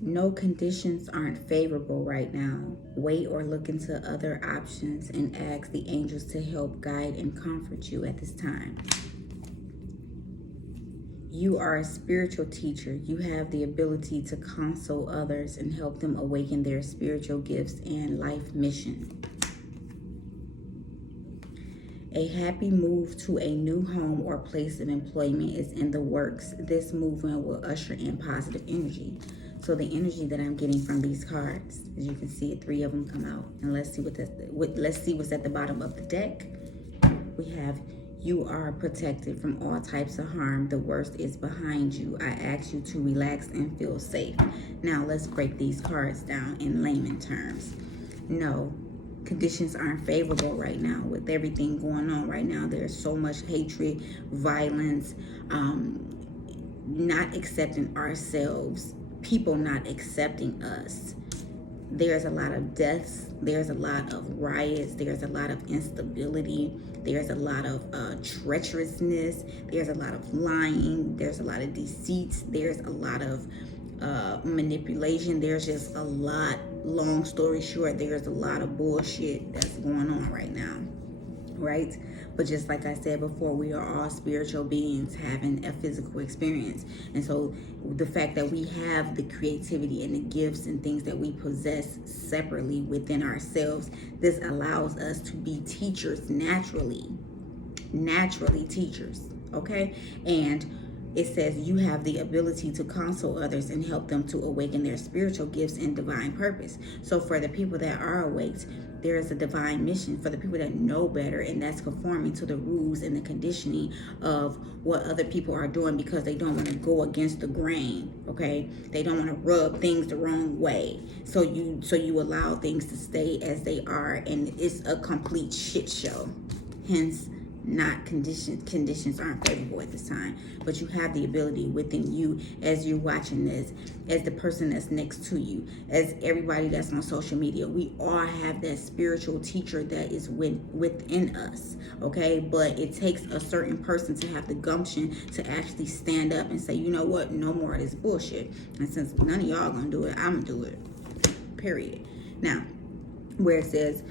no conditions aren't favorable right now. Wait or look into other options and ask the angels to help guide and comfort you at this time. You are a spiritual teacher. You have the ability to console others and help them awaken their spiritual gifts and life mission. A happy move to a new home or place of employment is in the works. This movement will usher in positive energy. So the energy that I'm getting from these cards, as you can see, 3 of them come out. And let's see what's at the bottom of the deck. We have, you are protected from all types of harm. The worst is behind you. I ask you to relax and feel safe. Now let's break these cards down in layman terms. No, conditions aren't favorable right now. With everything going on right now, there's so much hatred, violence, not accepting ourselves, people not accepting us. There's a lot of deaths, there's a lot of riots, there's a lot of instability, there's a lot of treacherousness, there's a lot of lying, there's a lot of deceits, there's a lot of manipulation. There's just a lot. Long story short, there's a lot of bullshit that's going on right now, right? But just like I said before, we are all spiritual beings having a physical experience. And so the fact that we have the creativity and the gifts and things that we possess separately within ourselves, this allows us to be teachers naturally teachers, okay? And it says you have the ability to console others and help them to awaken their spiritual gifts and divine purpose. So for the people that are awake, there is a divine mission. For the people that know better, and that's conforming to the rules and the conditioning of what other people are doing because they don't want to go against the grain, okay? They don't want to rub things the wrong way. So you allow things to stay as they are, and it's a complete shit show. Hence, not conditions aren't favorable at this time, but you have the ability within you, as you're watching this, as the person that's next to you, as everybody that's on social media. We all have that spiritual teacher that is within us, okay? But it takes a certain person to have the gumption to actually stand up and say, you know what, no more of this bullshit. And since none of y'all gonna do it, I'm gonna do it, period. Now, where it says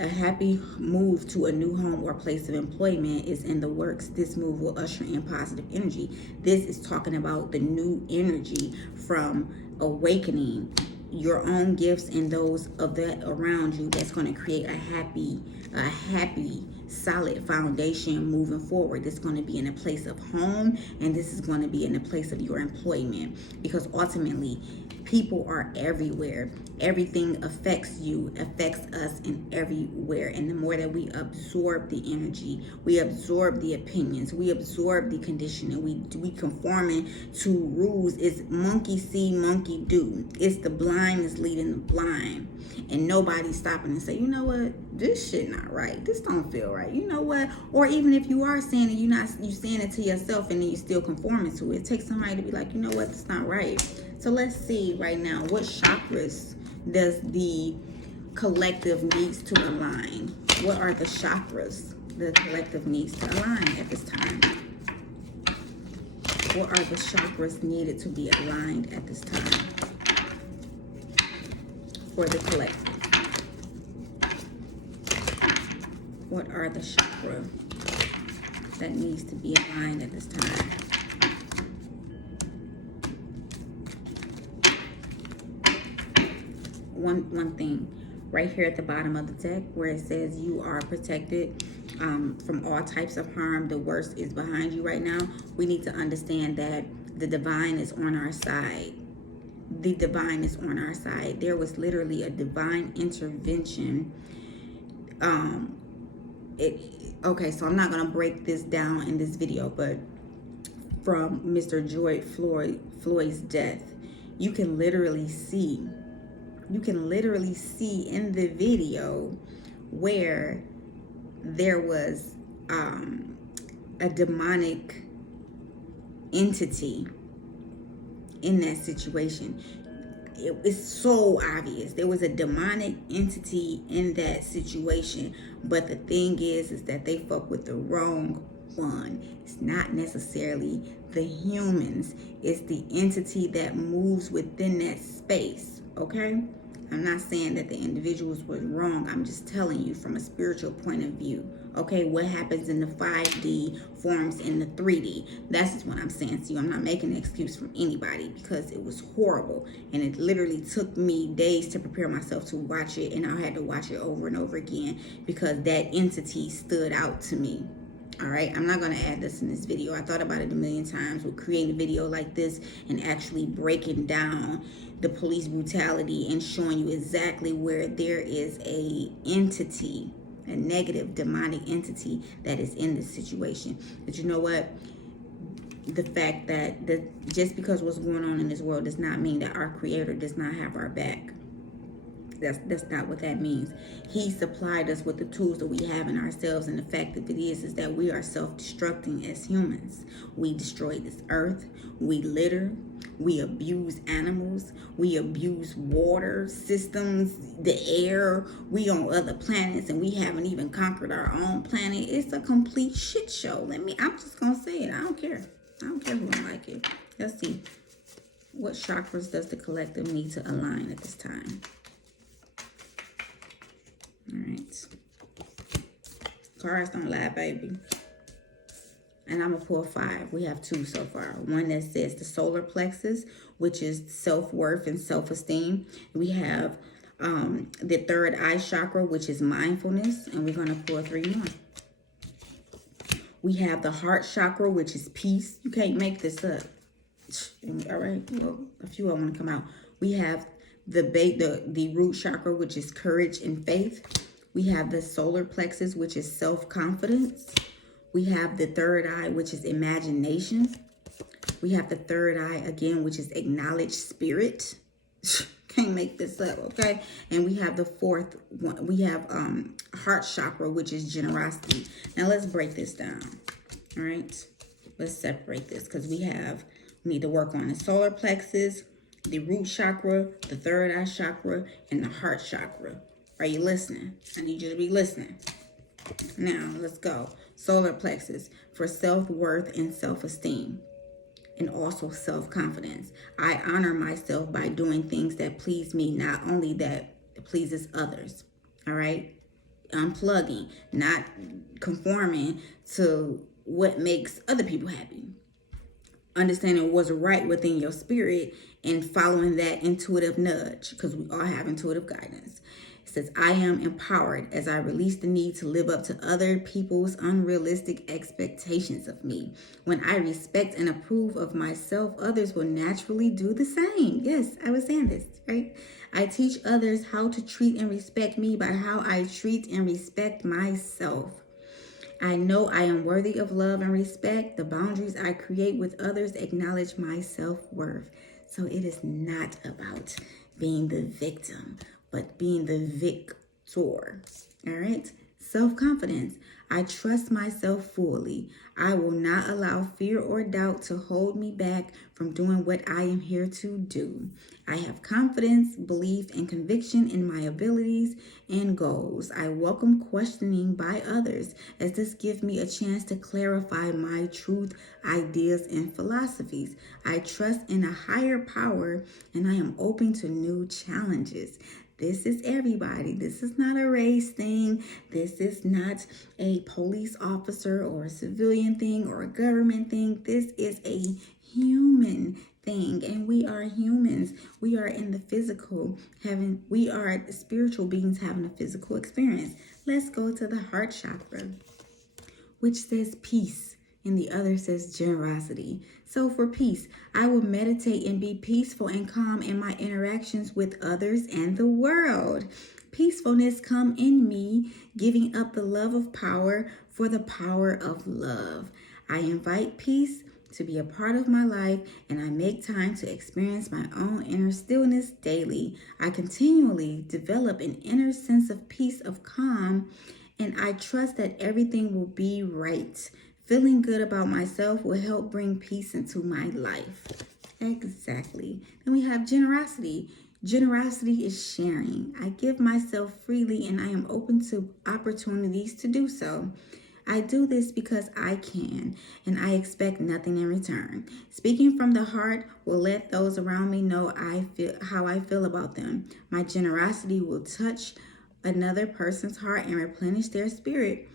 a happy move to a new home or place of employment is in the works. This move will usher in positive energy. This is talking about the new energy from awakening your own gifts and those of that around you. That's going to create a happy, solid foundation moving forward. This is going to be in a place of home, and this is going to be in a place of your employment, because ultimately people are everywhere. Everything affects you, affects us in everywhere. And the more that we absorb the energy, we absorb the opinions, we absorb the conditioning, we conforming to rules. It's monkey see, monkey do. It's the blind is leading the blind. And nobody's stopping and say, you know what, this shit not right. This don't feel right. You know what? Or even if you are saying it, you saying it to yourself and then you're still conforming to it. It takes somebody to be like, you know what, it's not right. So let's see right now, what chakras does the collective needs to align? What are the chakras the collective needs to align at this time? What are the chakras needed to be aligned at this time for the collective? What are the chakras that needs to be aligned at this time? One thing right here at the bottom of the deck where it says you are protected from all types of harm. The worst is behind you right now. We need to understand that the divine is on our side. The divine is on our side. There was literally a divine intervention. Okay, so I'm not going to break this down in this video, but from Mr. George Floyd's death, you can literally see in the video where there was a demonic entity in that situation. It's so obvious. There was a demonic entity in that situation. But the thing is that they fuck with the wrong one. It's not necessarily the humans. It's the entity that moves within that space, okay? I'm not saying that the individuals were wrong. I'm just telling you from a spiritual point of view. Okay, what happens in the 5D forms in the 3D. That's what I'm saying to you. I'm not making an excuse from anybody because it was horrible. And it literally took me days to prepare myself to watch it. And I had to watch it over and over again because that entity stood out to me. All right, I'm not going to add this in this video. I thought about it a million times with creating a video like this and actually breaking down the police brutality and showing you exactly where there is a entity, a negative demonic entity that is in this situation. But you know what? The fact that just because what's going on in this world does not mean that our Creator does not have our back. That's not what that means. He supplied us with the tools that we have in ourselves, and the fact of it is that we are self-destructing as humans. We destroy this earth, we litter, we abuse animals, we abuse water systems, the air, we on other planets, and we haven't even conquered our own planet. It's a complete shit show. I'm just gonna say it. I don't care who don't like it. Let's see. What chakras does the collective need to align at this time? All right. Cards don't lie, baby. And I'm going to pull 5. We have 2 so far. One that says the solar plexus, which is self-worth and self-esteem. We have the third eye chakra, which is mindfulness. And we're going to pull 3 more. We have the heart chakra, which is peace. You can't make this up. All right. Well, a few of them want to come out. We have the root chakra, which is courage and faith. We have the solar plexus, which is self-confidence. We have the third eye, which is imagination. We have the third eye again, which is acknowledged spirit. Can't make this up, okay? And we have the fourth one. We have heart chakra, which is generosity. Now let's break this down. All right, let's separate this because we need to work on the solar plexus, the root chakra, the third eye chakra, and the heart chakra. Are you listening? I need you to be listening. Now, let's go. Solar plexus for self-worth and self-esteem, and also self-confidence. I honor myself by doing things that please me, not only that it pleases others. All right? Unplugging, not conforming to what makes other people happy. Understanding what's right within your spirit and following that intuitive nudge, because we all have intuitive guidance. It says, I am empowered as I release the need to live up to other people's unrealistic expectations of me. When I respect and approve of myself, others will naturally do the same. Yes, I was saying this, right? I teach others how to treat and respect me by how I treat and respect myself. I know I am worthy of love and respect. The boundaries I create with others acknowledge my self-worth. So it is not about being the victim, but being the victor. All right? Self-confidence. I trust myself fully. I will not allow fear or doubt to hold me back from doing what I am here to do. I have confidence, belief, and conviction in my abilities and goals. I welcome questioning by others, as this gives me a chance to clarify my truth, ideas, and philosophies. I trust in a higher power, and I am open to new challenges. This is everybody. This is not a race thing. This is not a police officer or a civilian thing or a government thing. This is a human thing, and we are humans. We are in the physical, we are spiritual beings having a physical experience. Let's go to the heart chakra, which says peace, and the other says generosity. So for peace, I will meditate and be peaceful and calm in my interactions with others and the world. Peacefulness come in me, giving up the love of power for the power of love. I invite peace to be a part of my life, and I make time to experience my own inner stillness daily. I continually develop an inner sense of peace, of calm, and I trust that everything will be right. Feeling good about myself will help bring peace into my life. Exactly. Then we have generosity. Generosity is sharing. I give myself freely, and I am open to opportunities to do so. I do this because I can, and I expect nothing in return. Speaking from the heart will let those around me know how I feel about them. My generosity will touch another person's heart and replenish their spirit.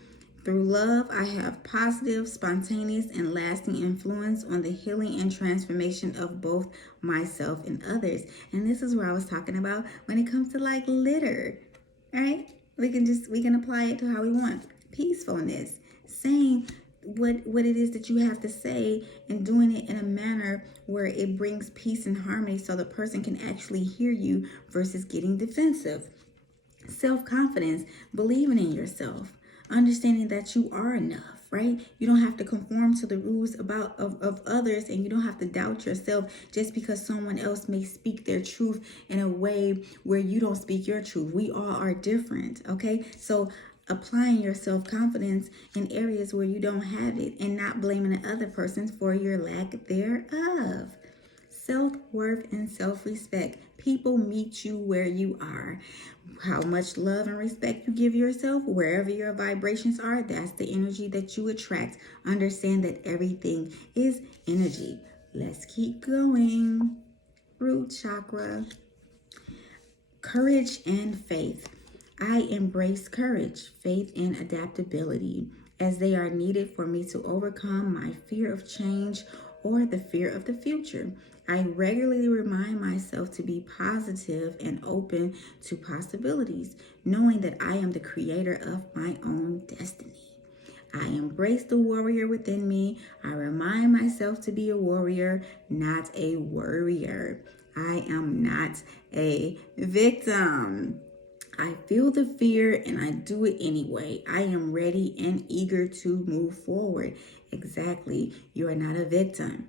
Through love, I have positive, spontaneous, and lasting influence on the healing and transformation of both myself and others. And this is where I was talking about when it comes to like litter. All right? We can apply it to how we want. Peacefulness, saying what it is that you have to say and doing it in a manner where it brings peace and harmony so the person can actually hear you versus getting defensive. Self-confidence, believing in yourself, understanding that you are enough, right? You don't have to conform to the rules of others, and you don't have to doubt yourself just because someone else may speak their truth in a way where you don't speak your truth. We all are different, okay? So applying your self-confidence in areas where you don't have it and not blaming the other person for your lack thereof. Self-worth and self-respect. People meet you where you are. How much love and respect you give yourself, wherever your vibrations are, that's the energy that you attract. Understand that everything is energy. Let's keep going. Root chakra. Courage and faith. I embrace courage, faith, and adaptability as they are needed for me to overcome my fear of change or the fear of the future. I regularly remind myself to be positive and open to possibilities, knowing that I am the creator of my own destiny. I embrace the warrior within me. I remind myself to be a warrior, not a worrier. I am not a victim. I feel the fear and I do it anyway. I am ready and eager to move forward. Exactly. You are not a victim.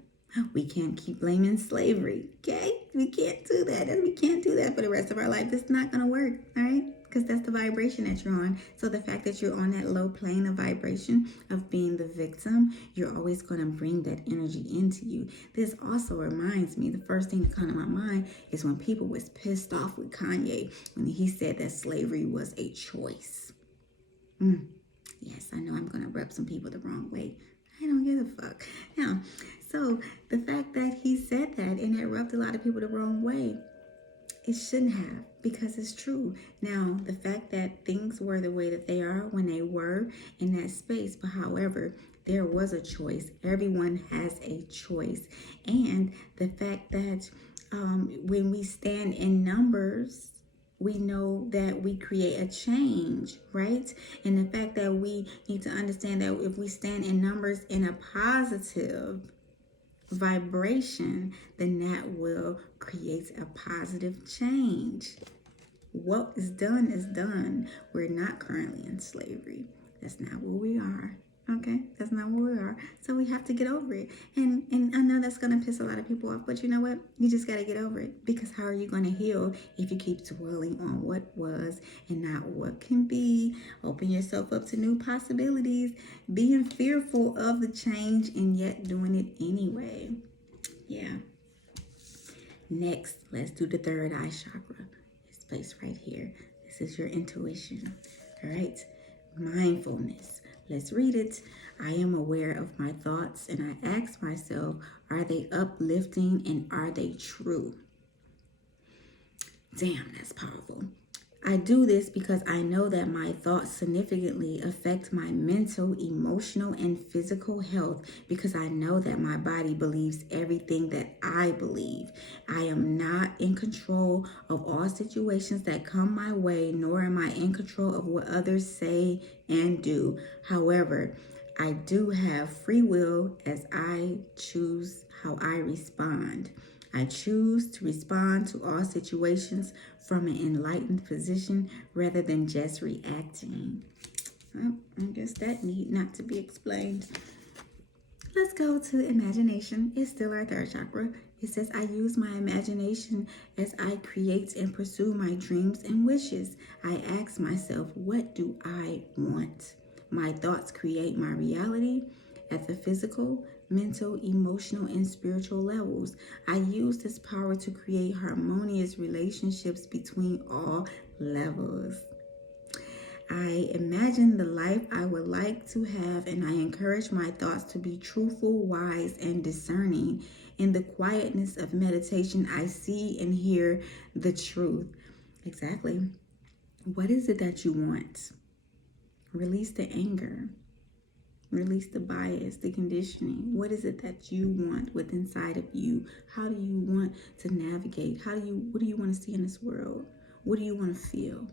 We can't keep blaming slavery, okay? We can't do that. And we can't do that for the rest of our life. It's not going to work, all right? Because that's the vibration that you're on. So the fact that you're on that low plane of vibration of being the victim, you're always going to bring that energy into you. This also reminds me, the first thing that comes to my mind is when people was pissed off with Kanye when he said that slavery was a choice. Yes, I know I'm going to rub some people the wrong way. I don't give a fuck. Now, so the fact that he said that and it rubbed a lot of people the wrong way, it shouldn't have, because it's true. Now, the fact that things were the way that they are when they were in that space, but however, there was a choice. Everyone has a choice. And the fact that when we stand in numbers, we know that we create a change, right? And the fact that we need to understand that if we stand in numbers in a positive vibration, then that will create a positive change. What is done is done. We're not currently in slavery. That's not where we are. Okay, that's not where we are. So we have to get over it. And I know that's gonna piss a lot of people off, but you know what? You just gotta get over it. Because how are you gonna heal if you keep dwelling on what was and not what can be? Open yourself up to new possibilities, being fearful of the change and yet doing it anyway. Yeah. Next, let's do the third eye chakra. This place right here. This is your intuition. All right. Mindfulness. Let's read it. I am aware of my thoughts and I ask myself, are they uplifting and are they true? Damn, that's powerful. I do this because I know that my thoughts significantly affect my mental, emotional, and physical health, because I know that my body believes everything that I believe. I am not in control of all situations that come my way, nor am I in control of what others say and do. However, I do have free will as I choose how I respond. I choose to respond to all situations from an enlightened position rather than just reacting. Well, I guess that need not to be explained. Let's go to imagination. It's still our third chakra. It says, I use my imagination as I create and pursue my dreams and wishes. I ask myself, what do I want? My thoughts create my reality at the physical, mental, emotional, and spiritual levels. I use this power to create harmonious relationships between all levels. I imagine the life I would like to have, and I encourage my thoughts to be truthful, wise, and discerning. In the quietness of meditation, I see and hear the truth. Exactly. What is it that you want? Release the anger. Release the bias, the conditioning. What is it that you want with inside of you? How do you want to navigate? What do you want to see in this world? What do you want to feel?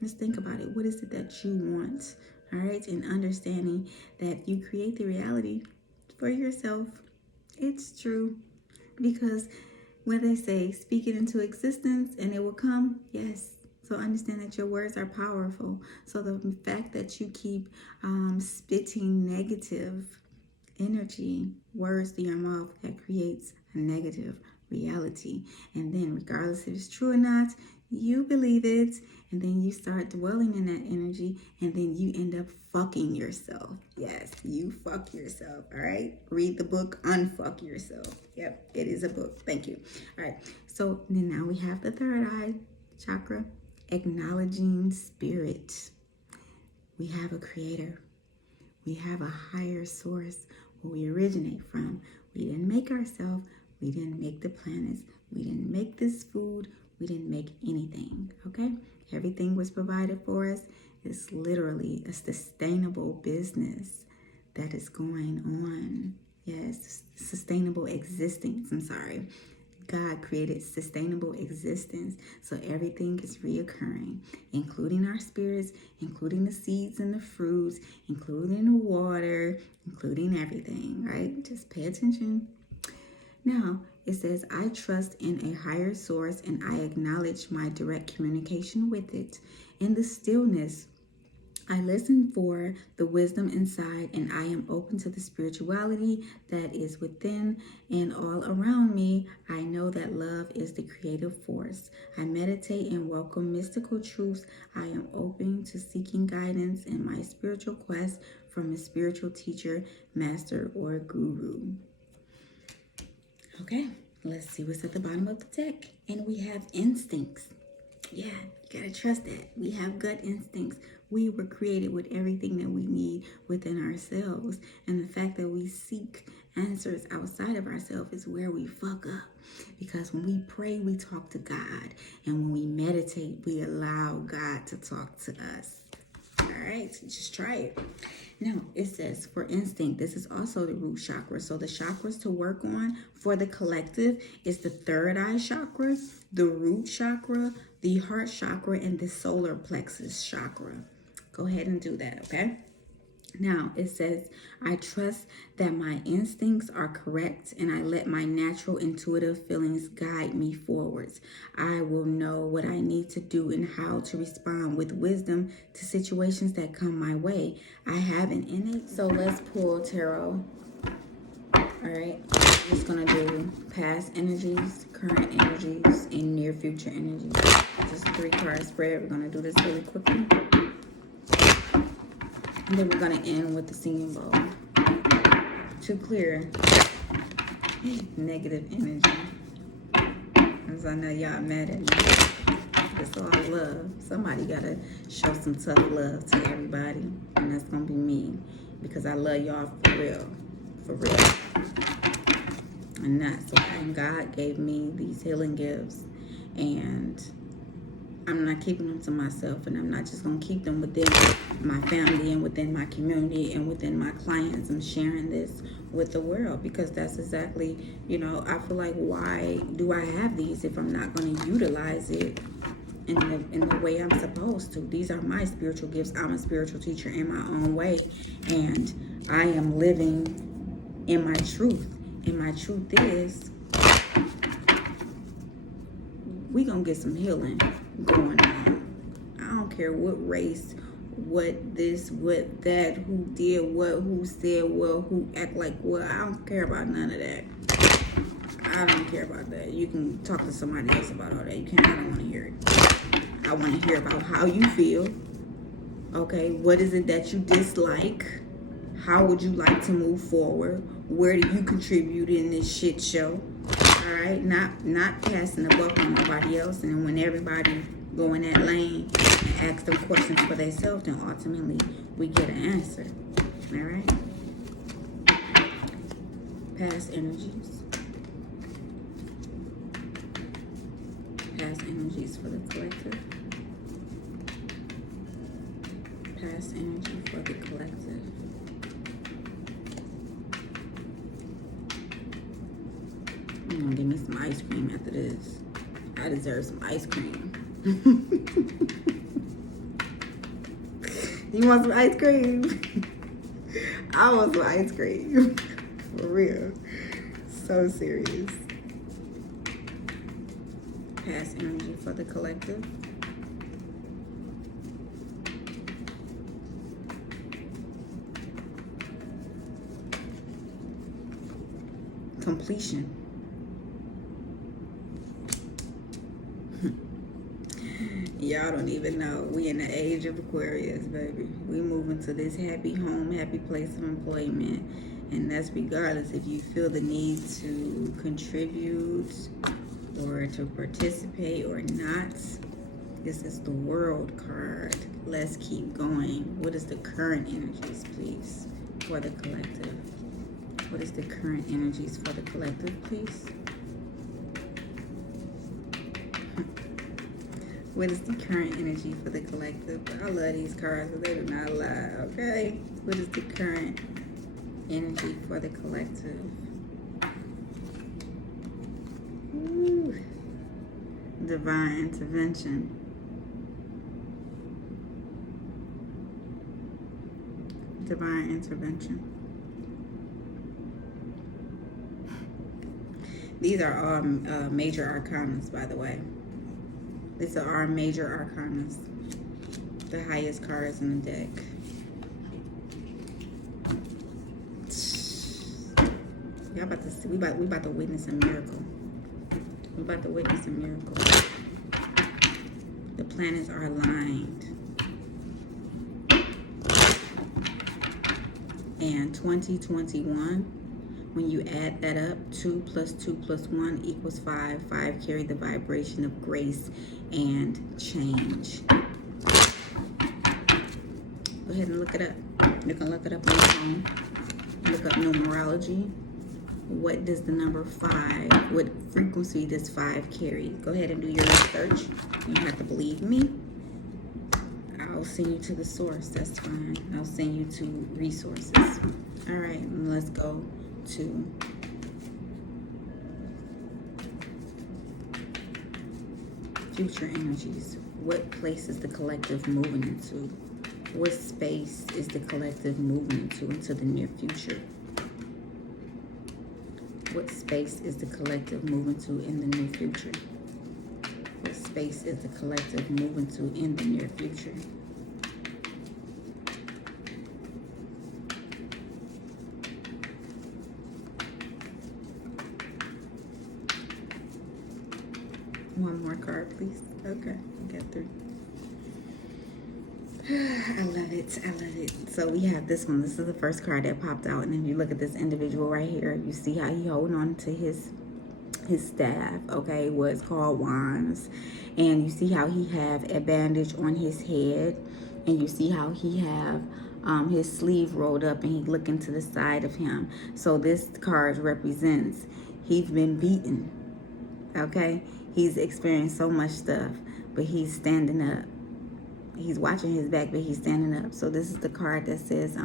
Let's think about it. What is it that you want? All right. And understanding that you create the reality for yourself. It's true. Because when they say speak it into existence and it will come, yes. So understand that your words are powerful. So the fact that you keep spitting negative energy, words to your mouth, that creates a negative reality. And then regardless if it's true or not, you believe it, and then you start dwelling in that energy, and then you end up fucking yourself. Yes, you fuck yourself. All right, read the book Unfuck Yourself. Yep, it is a book. Thank you. All right, so then now we have the third eye chakra, acknowledging spirit. We have a creator. We have a higher source where we originate from. We didn't make ourselves. We didn't make the planets. We didn't make this food. We didn't make anything, okay? Everything was provided for us. It's literally a sustainable business that is going on. Yes, sustainable existence. I'm sorry. God created sustainable existence. So everything is reoccurring, including our spirits, including the seeds and the fruits, including the water, including everything, right? Just pay attention. Now, it says, I trust in a higher source and I acknowledge my direct communication with it. In the stillness, I listen for the wisdom inside, and I am open to the spirituality that is within and all around me. I know that love is the creative force. I meditate and welcome mystical truths. I am open to seeking guidance in my spiritual quest from a spiritual teacher, master, or guru. Okay, let's see what's at the bottom of the deck. And we have instincts. Yeah, you gotta trust that. We have gut instincts. We were created with everything that we need within ourselves. And the fact that we seek answers outside of ourselves is where we fuck up. Because when we pray, we talk to God. And when we meditate, we allow God to talk to us. All right, so just try it. Now, it says for instinct, this is also the root chakra. So the chakras to work on for the collective is the third eye chakra, the root chakra, the heart chakra, and the solar plexus chakra. Go ahead and do that, okay? Now, it says, I trust that my instincts are correct and I let my natural intuitive feelings guide me forwards. I will know what I need to do and how to respond with wisdom to situations that come my way. I have an innate. So let's pull tarot. All right. I'm just going to do past energies, current energies, and near future energies. Just 3-card spread. We're going to do this really quickly. And then we're going to end with the singing bowl to clear negative energy. Because I know y'all mad at me. It's all love. Somebody got to show some tough love to everybody. And that's going to be me. Because I love y'all for real. For real. And that's why God gave me these healing gifts. And I'm not keeping them to myself, and I'm not just going to keep them within my family and within my community and within my clients. I'm sharing this with the world because that's exactly, I feel like, why do I have these if I'm not going to utilize it in the way I'm supposed to? These are my spiritual gifts. I'm a spiritual teacher in my own way, and I am living in my truth. And my truth is, we going to get some healing going on. I don't care what race, what this, what that, who did what, who said what, who act like what. I don't care about none of that. I don't care about that. You can talk to somebody else about all that. You can't. I don't want to hear it. I want to hear about how you feel. Okay, what is it that you dislike? How would you like to move forward? Where do you contribute in this shit show? All right, not passing the buck on nobody else, and when everybody go in that lane ask them questions for themselves, and ultimately we get an answer. All right. Past energies. Past energies for the collective. Past energy for the collective. I'm gonna give me some ice cream after this. I deserve some ice cream. You want some ice cream? I want some ice cream. For real. So serious. Past energy for the collective. Completion. Y'all don't even know. We in the age of Aquarius, baby. We move into this happy home, happy place of employment. And that's regardless if you feel the need to contribute or to participate or not. This is the World card. Let's keep going. What is the current energies, please, for the collective? What is the current energies for the collective, please? What is the current energy for the collective? I love these cards, but they do not lie, okay? What is the current energy for the collective? Ooh. Divine intervention. Divine intervention. These are all major arcanas, by the way. These are our major arcanas. The highest cards in the deck. Y'all about to see, we about to witness a miracle. We about to witness a miracle. The planets are aligned. And 2021, when you add that up, 2 plus 2 plus 1 equals 5. 5 carry the vibration of grace and change. Go ahead and look it up. You can look it up on your phone. Look up numerology. What does the number 5, what frequency does 5 carry? Go ahead and do your research. You don't have to believe me. I'll send you to the source. That's fine. I'll send you to resources. All right, let's go to future energies. What place is the collective moving into? What space is the collective moving into the near future? What space is the collective moving to in the near future? What space is the collective moving to in the near future? One more card, please. Okay, I got 3. I love it. I love it. So we have this one. This is the first card that popped out. And if you look at this individual right here, you see how he holding on to his staff, okay, what's called wands. And you see how he have a bandage on his head. And you see how he have his sleeve rolled up and he looking to the side of him. So this card represents he's been beaten, okay? He's experienced so much stuff, but he's standing up. He's watching his back, but he's standing up. So this is the card that says,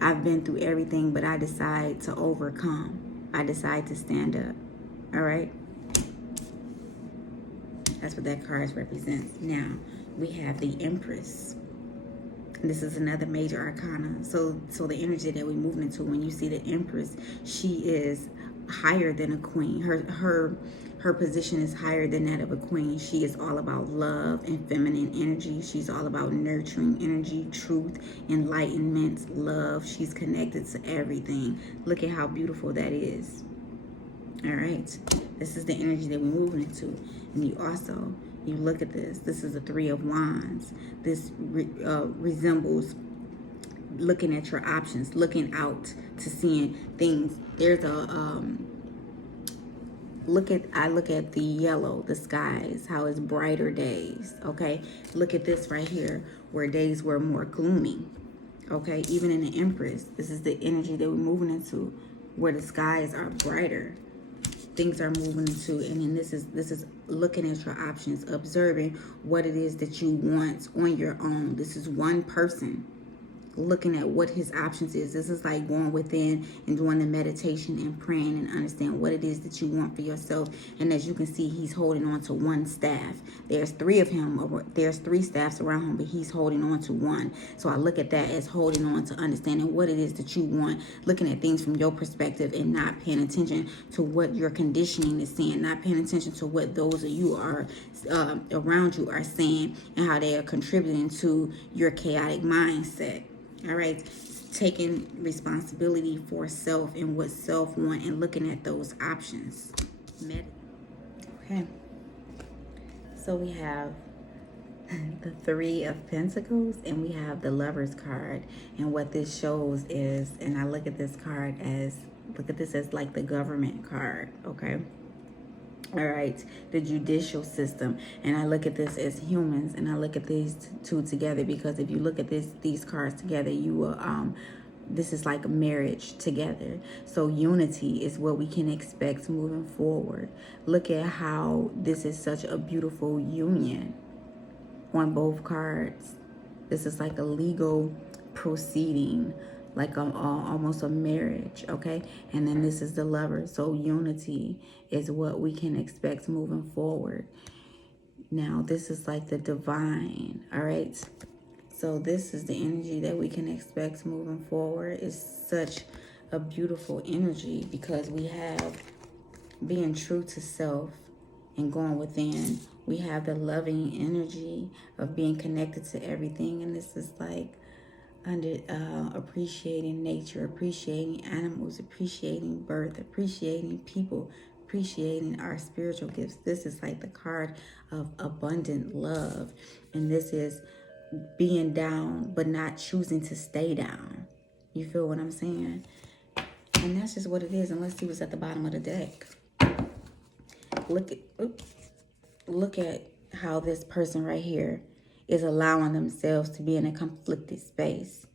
I've been through everything, but I decide to overcome. I decide to stand up. All right? That's what that card represents. Now, we have the Empress. This is another major arcana. So the energy that we're moving into, when you see the Empress, she is higher than a queen. Her position is higher than that of a queen. She is all about love and feminine energy. She's all about nurturing energy, truth, enlightenment, love. She's connected to everything. Look at how beautiful that is. All right. This is the energy that we're moving into. And you look at this. This is a 3 of Wands. This resembles looking at your options, looking out to seeing things. There's I look at the yellow, the skies, how it's brighter days, okay? Look at this right here, where days were more gloomy, okay? Even in the Empress, this is the energy that we're moving into, where the skies are brighter. Things are moving into, and then this is looking at your options, observing what it is that you want on your own. This is one person looking at what his options is. This is like going within and doing the meditation and praying and understand what it is that you want for yourself. And as you can see, he's holding on to one staff. There's three of him. There's three staffs around him, but he's holding on to one. So I look at that as holding on to understanding what it is that you want, looking at things from your perspective and not paying attention to what your conditioning is saying, not paying attention to what those of you are around you are saying and how they are contributing to your chaotic mindset. All right, taking responsibility for self and what self want and looking at those options. Okay, so we have the Three of Pentacles and we have the Lover's card. And what this shows is, and I look at this card as, look at this as like the government card, okay? All right, the judicial system. And I look at this as humans, and I look at these two together, because if you look at these cards together, you will this is like a marriage together. So unity is what we can expect moving forward. Look at how this is such a beautiful union on both cards. This is like a legal proceeding, like almost a marriage, okay? And then this is the Lover. So unity is what we can expect moving forward. Now, this is like the divine, all right? So this is the energy that we can expect moving forward. It's such a beautiful energy because we have being true to self and going within. We have the loving energy of being connected to everything. And this is like under appreciating nature, appreciating animals, appreciating birth, appreciating people, appreciating our spiritual gifts. This is like the card of abundant love. And this is being down, but not choosing to stay down. You feel what I'm saying? And that's just what it is. And let's see what's at the bottom of the deck. Look at how this person right here is allowing themselves to be in a conflicted space.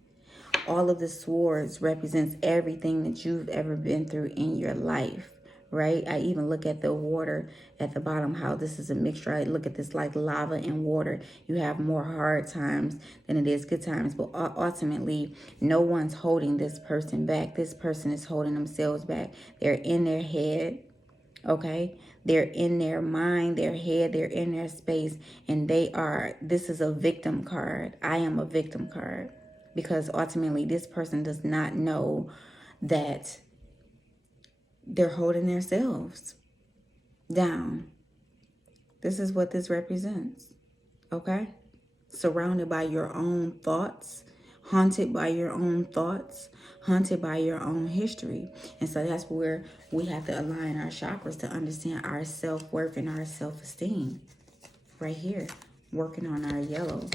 All of the swords represents everything that you've ever been through in your life, right? I even look at the water at the bottom, how this is a mixture. I look at this like lava and water. You have more hard times than it is good times, but ultimately, no one's holding this person back. This person is holding themselves back. They're in their head, okay? They're in their mind, their head, they're in their space, and this is a victim card. I am a victim card, because ultimately this person does not know that they're holding themselves down. This is what this represents, okay? Surrounded by your own thoughts, haunted by your own thoughts, haunted by your own history. And so that's where we have to align our chakras to understand our self-worth and our self-esteem. Right here, working on our yellow,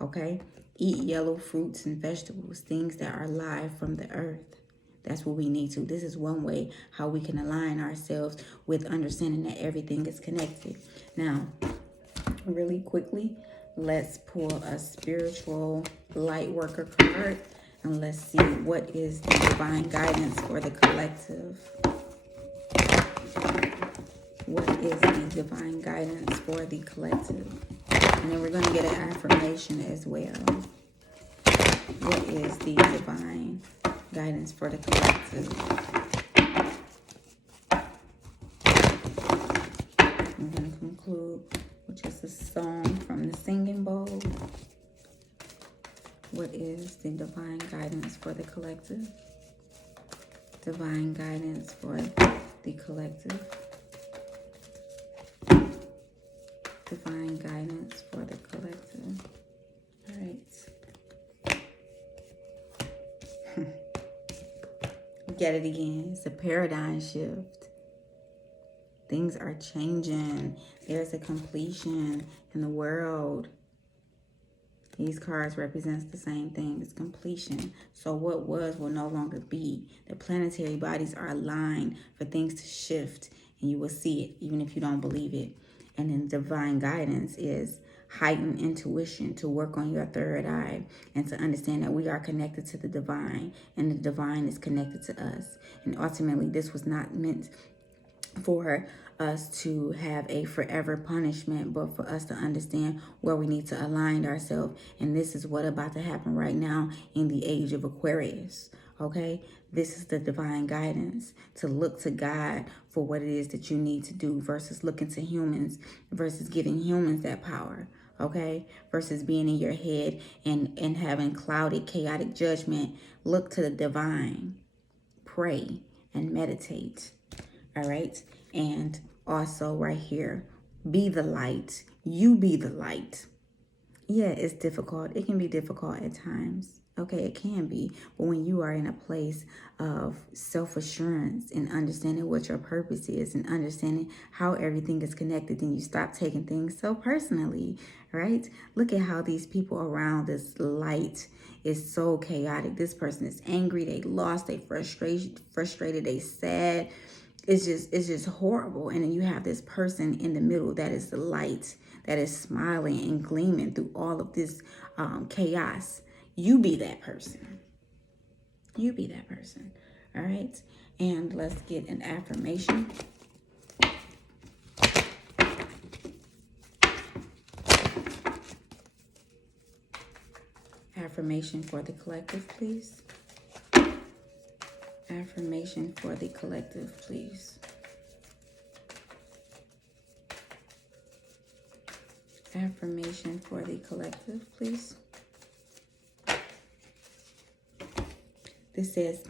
okay? Eat yellow fruits and vegetables, things that are live from the earth. That's what we need to. This is one way how we can align ourselves with understanding that everything is connected. Now, really quickly, let's pull a spiritual light worker card. And let's see what is the divine guidance for the collective. What is the divine guidance for the collective? And then we're going to get an affirmation as well. What is the divine guidance for the collective? I'm going to conclude with just a song from the singing bowl. What is the divine guidance for the collective? Divine guidance for the collective. Divine guidance for the collective. All right. Get it again. It's a paradigm shift. Things are changing. There's a completion in the world. These cards represents the same thing. It's completion. So what was will no longer be. The planetary bodies are aligned for things to shift and you will see it, even if you don't believe it. And then divine guidance is heightened intuition, to work on your third eye and to understand that we are connected to the divine and the divine is connected to us. And ultimately, this was not meant for us to have a forever punishment, but for us to understand where we need to align ourselves. And this is what about to happen right now in the age of Aquarius. Okay, this is the divine guidance, to look to God for what it is that you need to do versus looking to humans, versus giving humans that power. Okay, versus being in your head and having clouded, chaotic judgment. Look to the divine, pray and meditate. All right, and also right here, be the light. You be the light. Yeah, it's difficult. It can be difficult at times. Okay, it can be. But when you are in a place of self-assurance and understanding what your purpose is and understanding how everything is connected, then you stop taking things so personally, right? Look at how these people around this light is so chaotic. This person is angry. They lost. They frustrated. They sad. It's just horrible. And then you have this person in the middle that is the light, that is smiling and gleaming through all of this chaos. You be that person. You be that person. All right. And let's get an affirmation. Affirmation for the collective, please. Affirmation for the collective, please. Affirmation for the collective, please. This says,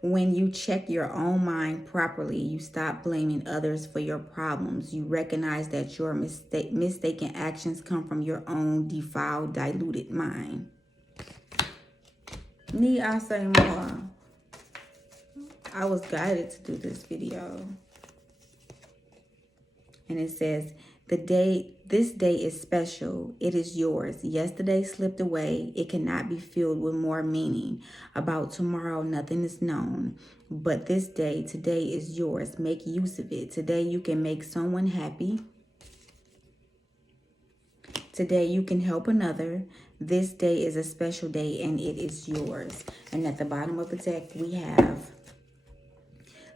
when you check your own mind properly, you stop blaming others for your problems. You recognize that your mistaken actions come from your own defiled, diluted mind. Need I say more? I was guided to do this video. And it says, this day is special. It is yours. Yesterday slipped away. It cannot be filled with more meaning. About tomorrow, nothing is known. But this day, today is yours. Make use of it. Today, you can make someone happy. Today, you can help another. This day is a special day, and it is yours. And at the bottom of the deck, we have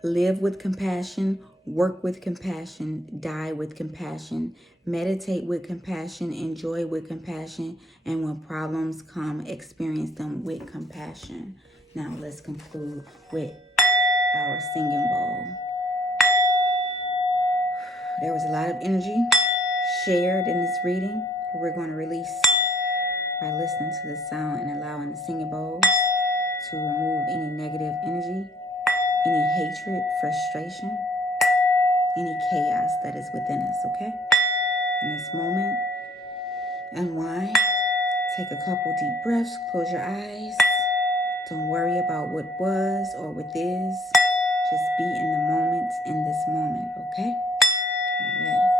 live with compassion, work with compassion, die with compassion, meditate with compassion, enjoy with compassion, and when problems come, experience them with compassion. Now let's conclude with our singing bowl. There was a lot of energy shared in this reading. We're going to release by listening to the sound and allowing the singing bowls to remove any negative energy, any hatred, frustration, any chaos that is within us, okay? In this moment, unwind, take a couple deep breaths, close your eyes. Don't worry about what was or what is. Just be in the moment, in this moment, okay? All right.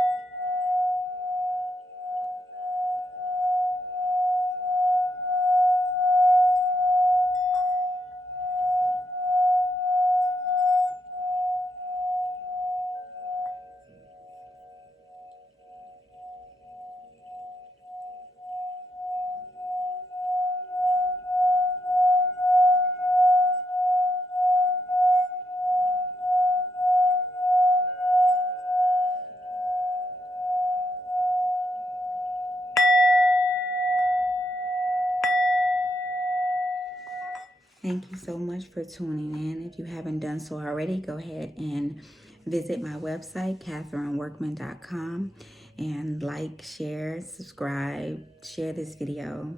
Thank you so much for tuning in. If you haven't done so already, go ahead and visit my website, KatherineWorkman.com, and like, share, subscribe, share this video.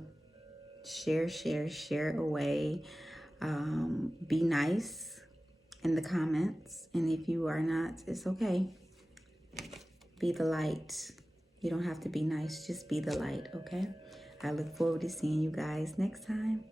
Share away. Be nice in the comments. And if you are not, it's okay. Be the light. You don't have to be nice. Just be the light, okay? I look forward to seeing you guys next time.